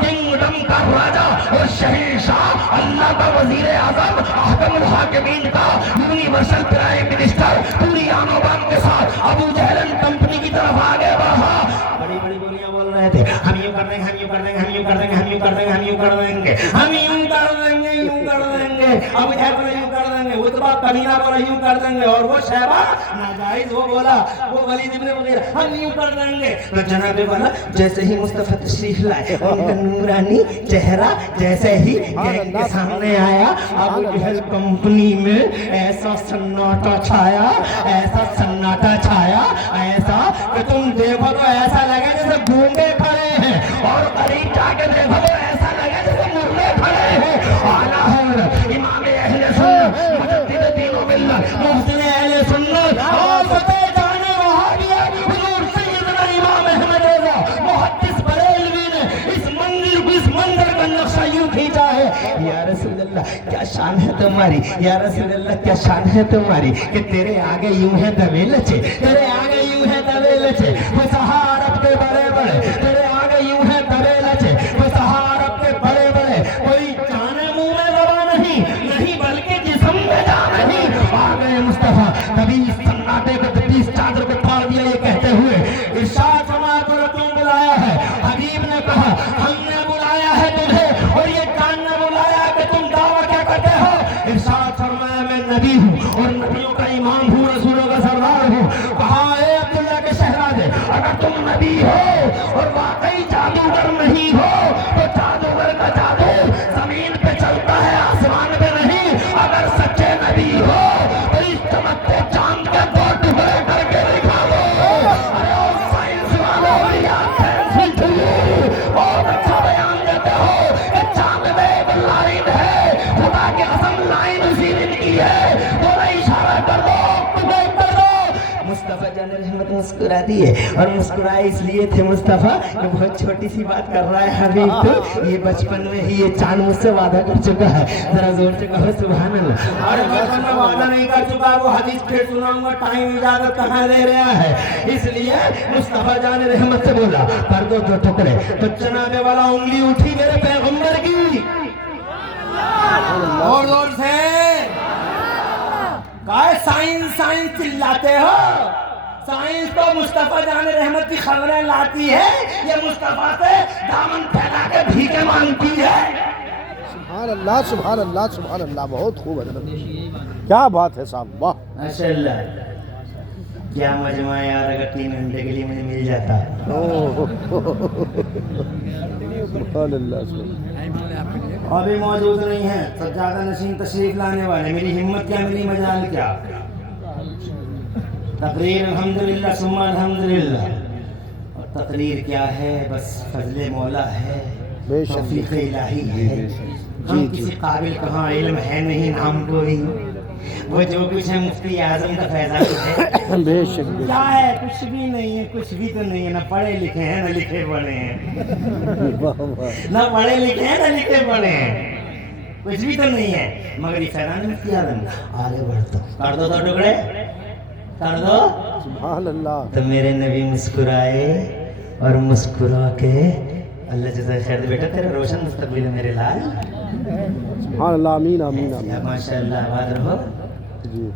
کنگڈم کا راجا اور شہنشاہ، اللہ کا وزیر اعظم، احکم الحاکمین کا یونیورسل پرائم منسٹر، پوری آن و بان کے ساتھ ابو جہل کمپنی کی طرف آگے بڑھا. بڑی بڑی بولیاں بول رہے تھے، ہم یوں کر دیں گے، ہم یوں کر دیں گے، ہم یوں کر دیں گے، ہم یوں کر دیں گے، ہم یوں کر دیں گے، ہم یوں کر دیں گے، یوں کر دیں گے. ابو جہل بولا یوں کر دیں گے، اتبا کمینہ بولا یوں کر دیں گے، اور وہ شیبہ ناجائز وہ بولا، وہ ولید ابن مغیرہ ہم یوں کر دیں گے. تو جناب والا جیسے ہی مصطفیٰ تشریف لائے، ان کا نورانی چہرہ جیسے ہی گینگ کے سامنے آیا، ابو جہل کمپنی میں ایسا سناٹا چھایا، ایسا سناٹا چھایا، ایسا کہ تم دیکھو تو ایسا لگے جیسے گونگے کھڑے ہیں، اور قریب جا کے دیکھو تو ایسا لگے جیسے مردے کھڑے ہیں. اعلیٰ حضرت امام اہل سنت مجدد دین و ملت محسن اہل سنت اور فتح جانے وہابیہ حضور سیدنا امام احمد رضا محدث بریلوی نے اس منظر کا نقشہ یوں کھینچا ہے. یا رسول اللہ کیا شان ہے تمہاری، یا رسول اللہ کیا شان ہے تمہاری کہ تیرے آگے یوں ہے دوے لچے، تیرے آگے یوں ہے دوے لچے، فصحاء عرب کے بڑے بڑے، تیرے آگے یوں ہے دوے لچے، فصحاء عرب کے بڑے بڑے، کوئی جانے منہ میں دوا نہیں، نہیں بلکہ جسم میں جان نہیں. آگے مصطفیٰ کبھی اس سناٹے کو تپیس چادر کو پھاڑ دیا یہ کہتے ہوئے ارشاد فرمایا کو تم بلایا ہے. حبیب نے کہا ہم نے بلایا ہے تمہیں، اور یہ جان نے بلایا کہ تم دعویٰ کیا کرتے ہو. ارشاد فرمایا میں نبی ہوں اور نبیوں کا امام ہوں، رسولوں کا سردار ہوں. کہا اے عبداللہ کے شہزادے اگر تم نبی ہو اور واقعی جادوگر نہیں ہو تو جادوگر کا جادو زمین پہ چلتا ہے، آسمان پہ نہیں. اگر سچے نبی ہو تو اس چمکتے چاند کے دو ٹکڑے کر کے دکھا دو. ارے او سائنس والوں یاد بہت اچھا بیان دیتے ہو کہ چاند میں ایک لائن ہے، خدا کی قسم لائن اسی دن کی ہے. تو اشارہ کر دو، کر دو. مصطفیٰ جان رحمت مسکرا دیے، اور مسکرائے اس لیے تھے مصطفیٰ کہ بہت چھوٹی سی بات کر رہا ہے حبیب تو یہ بچپن میں ہی یہ چاند مجھ سے وعدہ کر چکا ہے. ذرا زور سے کہو سبحان اللہ. اور بچپن میں وعدہ نہیں کر چکا، وہ حدیث پھر سناؤں گا، ٹائم اجازت کہاں دے رہا ہے. اس لیے مصطفیٰ جان رحمت سے بولا کر دو دو ٹکڑے. تو جناب والا انگلی اٹھی میرے پیغمبر کی، اور زور سے کہا سائنس سائنس چلاتے ہو. سائنس تو مصطفیٰ جان رحمت کی خبریں لاتی ہے، یہ مصطفیٰ سے دامن پھیلا کے بھیکیں مانگتی ہے. سبحان اللہ سبحان اللہ سبحان اللہ. بہت خوب حضرت، کیا بات ہے صاحب، واہ ماشاء اللہ. کیا مجمع ہے یار، اگر 3 گھنٹے کے لیے مجھے مل جاتا. سبحان اللہ. ابھی موجود نہیں ہے سجادہ نشین تشریف لانے والے. میری ہمت کیا، میری مجال کیا. تقریر الحمدللہ ثم الحمدللہ. اور تقریر کیا ہے، بس فضل مولا ہے، توفیق الہی ہے. ہم کسی قابل کہاں، علم ہے نہیں نام کوئی. وہ جو کچھ ہے مفتی اعظم کا فیضان ہے. بے شک کیا ہے، کچھ بھی نہیں ہے، کچھ بھی تو نہیں ہے. نہ پڑھے لکھے ہیں نہ لکھے پڑھے ہیں، نہ پڑھے لکھے ہیں نہ لکھے پڑھے ہیں، کچھ بھی تو نہیں ہے. مگر یہ فیضان مفتی اعظم آگے بڑھتا کر دو دو ٹکڑے کر دو. سبحان اللہ. تو میرے نبی مسکرائے اور مسکرا کے اللہ جزائے خیر دے. بیٹا تیرا روشن مستقبل ہے میرے لال. سبحان اللہ. آمین آمین آمین. ماشاء اللہ آباد رہو. جی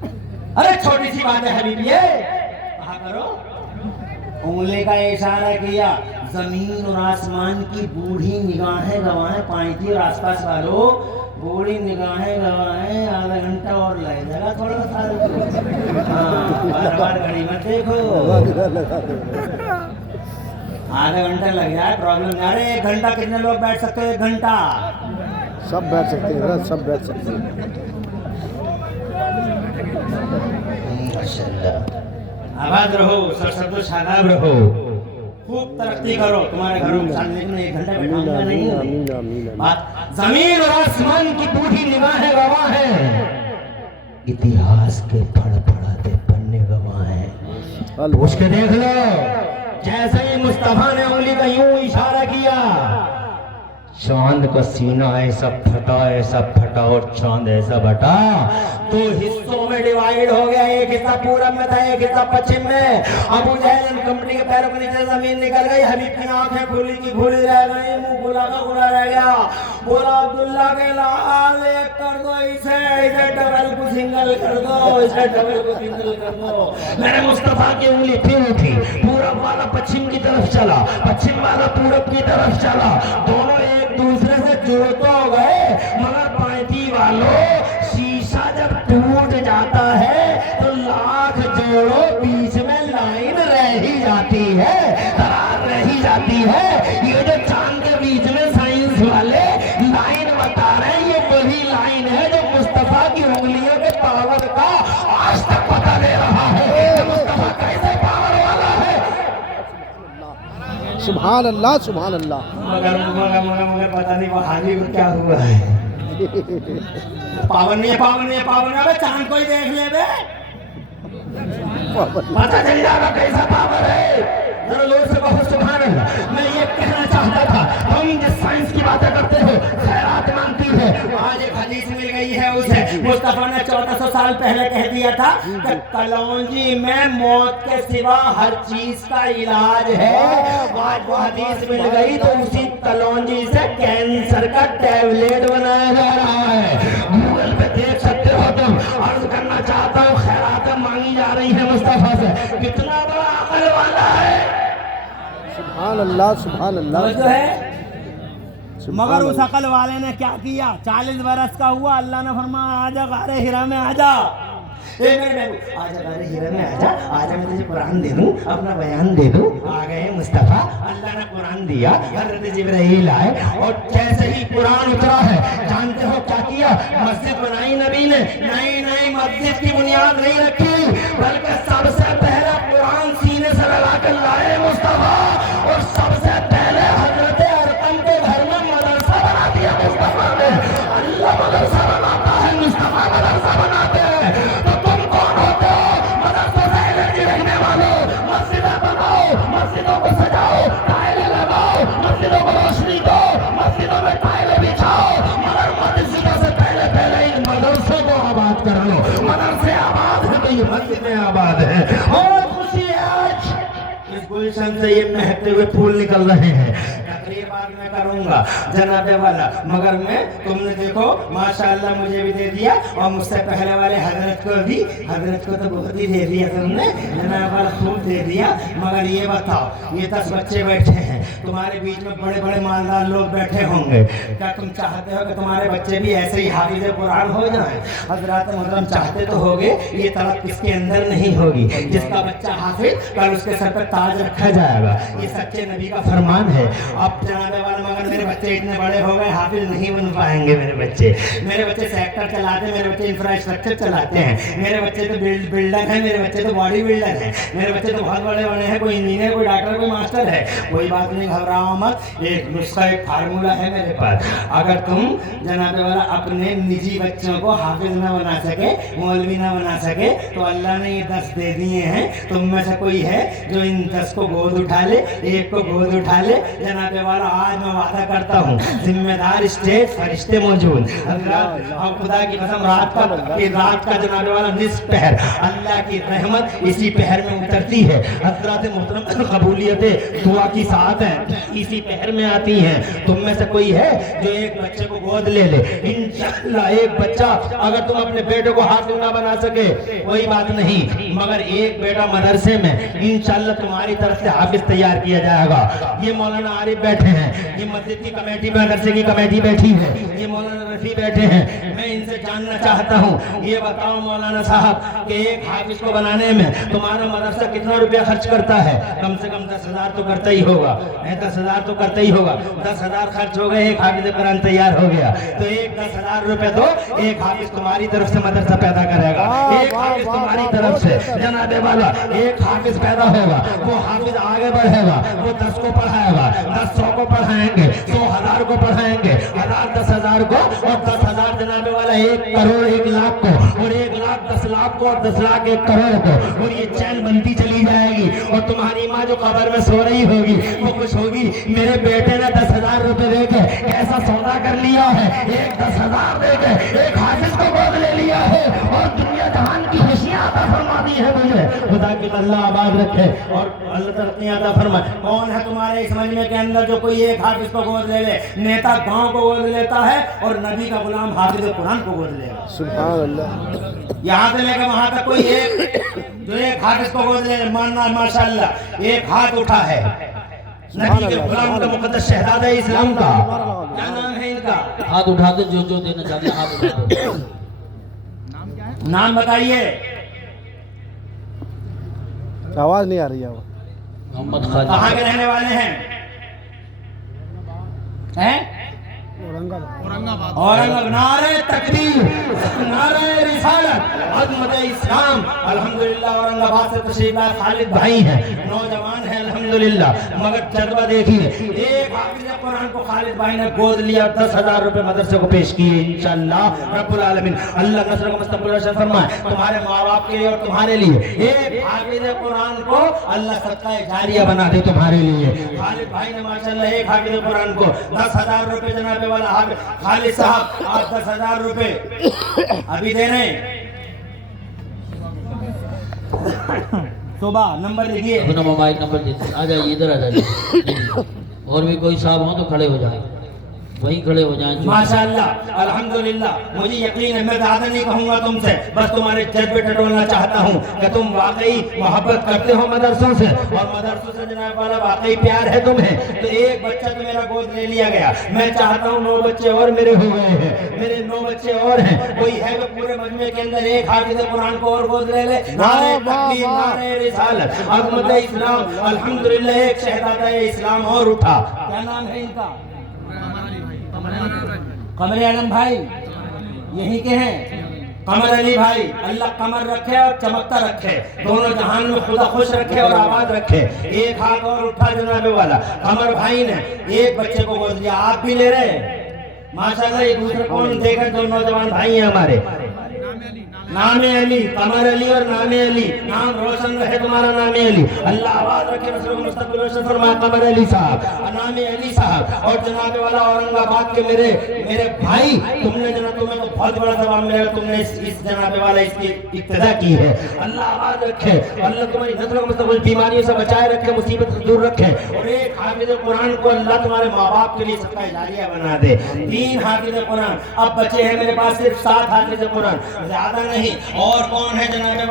ارے چھوٹی سی بات ہے حبیبی، کہا کرو. انگلی کا اشارہ کیا. زمین اور آسمان کی بوڑھی نگاہیں گواہیں پائیں اور آس پاس والوں بوڑھی نگاہیں گواہیں. آدھا گھنٹہ اور لگے جائے گا تھوڑا سا. بار بار گھڑی مت دیکھو. آدھا گھنٹہ لگ جائے پرابلم. ارے 1 گھنٹہ کتنے لوگ بیٹھ سکتے ہیں؟ 1 گھنٹہ سب بیٹھ سکتے ہیں حضرت، سب بیٹھ سکتے ہیں. ماشاءاللہ. آباد رہو، سرسبز و شاداب رہو، خوب ترقی کرو. تمہارے گھروں میں لیکن 1 گھنٹہ بیٹھاؤں گا نہیں. آمین آمین. بات زمین اور آسمان کی بوڑھی نگاہیں گواہ ہیں، اتہاس کے پڑھ پڑھاتے پڑھنے گواہ ہیں. پوچھ کے دیکھ لو. جیسے ہی مصطفیٰ نے انگلی کا یوں اشارہ کیا، چاند کا سینہ ایسا پھٹا اور چاند ایسا بٹا. दो हिस्सों में डिवाइड हो गया, एक हिस्सा पूरब में था, एक हिस्सा पश्चिम में। अबू जहल कंपनी के पैरों के नीचे जमीन निकल गई, हबीब की आंखें खुली की खुली रह गई, मुंह खुला का खुला रह गया। बोला अब्दुल्ला के लाल एक कर दो, इसे डबल को सिंगल कर दो, इसे डबल को सिंगल कर दो। मेरे मुस्तफा की उंगली फिर उठी, पूरब वाला पश्चिम की तरफ चला, पश्चिम वाला पूरब की तरफ चला, दोनों एक दूसरे से जुड़ तो गए, मगर पांती वालों शीशा जब टूट जाता है तो लाख जोड़ो बीच में लाइन रह ही जाती है, दरार रह ही जाती है। ये जो चांद के बीच में साइंस वाले लाइन बता रहे हैं, ये वही लाइन है जो मुस्तफा की उंगलियों के पावर का आज तक पता दे रहा है कि मुस्तफा कैसे पावर वाला है। सुभान अल्लाह सुभान अल्लाह। मगर पता नहीं वहाबी को क्या हुआ है। पावन नहीं है, पावन नहीं है, पावन नहीं है। अबे चांद को ही देख ले बे, पता चल जाएगा कैसा पावर है। जरा लोग से बहुत सुभान अल्लाह। मैं ये कहना चाहता था, हम जिस साइंस की बातें करते हो खैरात मांगती है, आज एक हदीस मिल गई है उसे। मुस्तफा ने 1400 साल पहले कह दिया था कि कलौंजी में मौत के सिवा हर चीज का इलाज है। आज वो हदीस मिल गई तो उसी कलौंजी से कैंसर का टैबलेट बनाया जा रहा है। गूगल पे देख सकते हो तुम। अर्ज करना चाहता हूँ, खैरात मांगी जा रही है मुस्तफा से, कितना बड़ा अकल वाला है। सुभान अल्लाह सुभान अल्लाह। जो है मगर उस अकल वाले ने क्या किया, 40 बरस का हुआ, अल्लाह ने फरमाया आजा गारे हिरा में आजा। आजा गारे हिरा में आजा, आजा मैं तुझे कुरान दे दूं, अपना बयान दे दूं। आ गए मुस्तफा, अल्लाह ने कुरान दिया, हज़रत जिब्राइल आए और जैसे ही कुरान उतरा है, जानते हो क्या किया? मस्जिद बनाई नबी ने। नहीं, मस्जिद की बुनियाद नहीं रखी, बल्कि सबसे पहले कुरान सीने से लगा कर लाए मुस्तफा, और सबसे पहले हजरत अरकम के घर में मदरसा बना दिया मुस्तफा ने। अल्लाह मदरसा बनाता है, मुस्तफा मदरसा बनाते हैं, तो तुम कौन होते हो मदरसा से एलर्जी रखने वाले? मस्जिदें बनाओ, मस्जिदों को सजाओ, टाइलें लगाओ, मस्जिदों को रोशनी दो, मस्जिदों में टाइलें बिछाओ, मगर मस्जिदों से पहले इन मदरसों को आबाद कर लो। मदरसे आबाद है तो ये मस्जिदें आबाद है। बहुत खुशी है आज इस गुलशन से ये महकते हुए फूल निकल रहे हैं। तकरीर बाद में करूंगा जनाबे वाला, मगर मैं तुमने देखो माशाअल्लाह मुझे भी दे दिया और मुझसे पहले वाले हजरत को भी, हजरत को तो बहुत ही दे दिया तुमने, जनाबे वाला खूब दे दिया। मगर ये बताओ, ये 10 बच्चे बैठे हैं, तुम्हारे बीच में बड़े बड़े मालदार लोग बैठे होंगे, क्या तुम चाहते हो कि तुम्हारे बच्चे भी ऐसे ही हाफिज़ कुरान हो जाएं? हजरत मोहतरम चाहते तो होगे, ये तरफ किसके अंदर नहीं होगी। जिसका बच्चा हाफिज, कल उसके सर पर ताज रखा जाएगा, ये सच्चे नबी का फरमान है। अब जनाबे वाला, मगर मेरे बच्चे इतने बड़े हो गए, हाफिज नहीं बन पाएंगे मेरे बच्चे सेक्टर चलाते हैं, मेरे बच्चे इंफ्रास्ट्रक्चर चलाते हैं, मेरे बच्चे तो बिल्डर हैं, मेरे बच्चे तो बॉडी बिल्डर हैं, मेरे बच्चे तो बहुत बड़े बड़े हैं, कोई इंजीनियर, कोई डॉक्टर, कोई मास्टर है। कोई बात नहीं, घबराओ मत, एक नुस्खा, एक फार्मूला है मेरे पास। अगर तुम जनाबे वाला अपने निजी बच्चों को हाफिज ना बना सके, मौलवी ना बना सके, तो अल्लाह ने ये 10 दे दिए हैं। तुम में से कोई है जो इन 10 को गोद उठा ले, एक को गोद उठा ले? जनाबे वाला आज मैं वादा करता हूँ, जिम्मेदार स्टेज फरिश्ते मौजूद, और खुदा की कसम रात का जनाबे वाला निस्फ पहर अल्लाह की रहमत इसी पहर में उतरती है। हज़रात मोहतरम कबूलियतें दुआ की साथ है, इसी पहर में आती हैं। तुम में से कोई है जो एक बच्चे को गोद ले ले? इंशाअल्लाह एक बच्चा, अगर तुम अपने बेटे को हाफिज ना बना सके कोई बात नहीं, मगर एक बेटा मदरसे में इंशाअल्लाह तुम्हारी तरफ से हाफिज तैयार किया जाएगा। ये मौलाना आरिफ बैठे हैं, ये मस्जिद की कमेटी, मदरसे की कमेटी बैठी है, ये मौलाना रफी बैठे हैं। मैं इनसे जानना चाहता हूँ, ये बताओ मौलाना साहब कि एक हाफिज को बनाने में तुम्हारा मदरसा कितना रुपया खर्च करता है? कम से कम 10,000 तो करता ही होगा, 10,000 तो करता ही होगा। 10,000 खर्च हो गए, एक हाफिज कुरान तैयार हो गया, तो एक 10,000 रुपए दो, एक हाफिज तुम्हारी तरफ से मदरसा पैदा करेगा। एक हाफिज तुम्हारी तरफ से जनाबे वाला एक हाफिज पैदा होगा, वो हाफिज आगे बढ़ेगा, वो 10 को पढ़ाएगा, 10 100 को पढ़ाएंगे, 100 1000 को पढ़ाएंगे, 1000 10,000 को, और 10,000 जनाबे वाला 1 करोड़ 1 लाख को, اور 1,10,00,000 کو اور 10,00,000 1 کروڑ کو, اور یہ چین بنتی چلی جائے گی. اور تمہاری ماں جو قبر میں سو رہی ہوگی وہ خوش ہوگی, میرے بیٹے نے 10,000 روپے دے کے کیسا سودا کر لیا ہے, 10,000 دے کے ایک حافظ کو گود لے لیا ہے اور دنیا جہان کی خوشیاں عطا فرما دی ہے مجھے. خدا کی اللہ آباد رکھے اور اللہ ترقیاں عطا فرمائے. کون ہے تمہارے اس مجمع کے اندر جو کوئی ایک حافظ کو گود لے لے؟ نیتا گاؤں کو گود لیتا ہے اور نبی کا غلام حافظ قرآن کو گود لے گا. سبحان اللہ. یہاں سے لے کے وہاں تک کوئی ایک جو ایک حافظ کو گود لے لے, ماننا ماشاءاللہ ایک ہاتھ اٹھا ہے نبی کے غلام کا, مقدس شہزادہ اسلام کا. کیا نام ہے ان کا؟ ہاتھ اٹھا دے, جو دینا چاہتے ہیں ہاتھ اٹھا دے. نام بتائیے. آواز نہیں آ رہی ہے. محمد خالد. کہاں کے رہنے والے ہیں؟ اورنگ نعرہ تکبیر, نعرہ رسالت, عظمت اسلام. الحمدللہ اورنگ آباد سے تشریف لائے خالد بھائی ہیں, نوجوان ہیں الحمدللہ, مگر جذبہ دیکھیے. ایک حافظ قرآن کو خالد بھائی نے گود لیا, 10,000 روپے مدرسے کو پیش کیے. انشاءاللہ رب العالمین اللہ نصر کو مستقبل روشن فرمائے تمہارے ماں باپ کے لیے اور تمہارے لیے. ایک حافظ قرآن کو اللہ صدقہ جاریہ بنا دے تمہارے لیے. خالد بھائی نے ماشاءاللہ ایک حافظ قرآن کو 10,000 روپے جناب والا خالد صاحب آپ 10,000 روپے ابھی دے رہے ہیں. صبح نمبر لکھیے, اپنا موبائل نمبر دیتے, آ جائیے ادھر آ جائیے. اور بھی کوئی صاحب ہوں تو کھڑے ہو جائیں, وہیں کھڑے ہو جائیں. ماشاءاللہ الحمدللہ. مجھے یقین ہے, میں زیادہ نہیں کہوں گا تم سے, بس تمہارے جذبے ٹٹولنا چاہتا ہوں کہ تم واقعی محبت کرتے ہو مدرسوں سے, اور مدرسوں سے جناب والا واقعی پیار ہے تمہیں. تو ایک بچہ تو میرا گود لے لیا گیا, میں چاہتا ہوں 9 بچے اور میرے ہو گئے ہیں, میرے 9 بچے اور ہیں. کوئی ہے کہ پورے مجمع کے اندر ایک حافظ قرآن کو اور گود لے لے؟ نعرہ تکبیر, نعرہ رسالت, عظمت اسلام. الحمدللہ ایک شہزادہ اسلام اور اٹھا. کیا نام ہے ان کا؟ قمر عالم بھائی یہی کے ہیں. قمر علی بھائی, اللہ قمر رکھے اور چمکتا رکھے, دونوں جہان میں خدا خوش رکھے اور آباد رکھے. ایک ہاتھ اور اٹھا جناب والا. قمر بھائی نے ایک بچے کو گود لیا, آپ بھی لے رہے ماشاءاللہ. یہ دوسرے کون دیکھیں جو نوجوان بھائی ہیں ہمارے. نام علی, قمر علی اور نام علی, نام روشن رہے تمہارا نام علی. اللہ آباد رکھے, رسول مستقبل روشن فرمائے. قمر علی صاحب, نام علی صاحب, اور جناب والا اورنگ آباد کے میرے بھائی, تم نے جناب تمہیں تو بہت بڑا ثواب ملے گا, تم نے اس جناب والا اس کی ابتدا کی ہے. اللہ آباد رکھے, اللہ تمہاری نسل کو مستقبل بیماریوں سے بچائے رکھے, مصیبت سے دور رکھے, اور ایک حافظ قرآن کو اللہ تمہارے ماں باپ کے لیے صدقہ جاریہ بنا دے. 3 حافظ قرآن. اب بچے ہیں میرے پاس صرف 7 حافظ قرآن, زیادہ نہیں. اور کون ہے جناب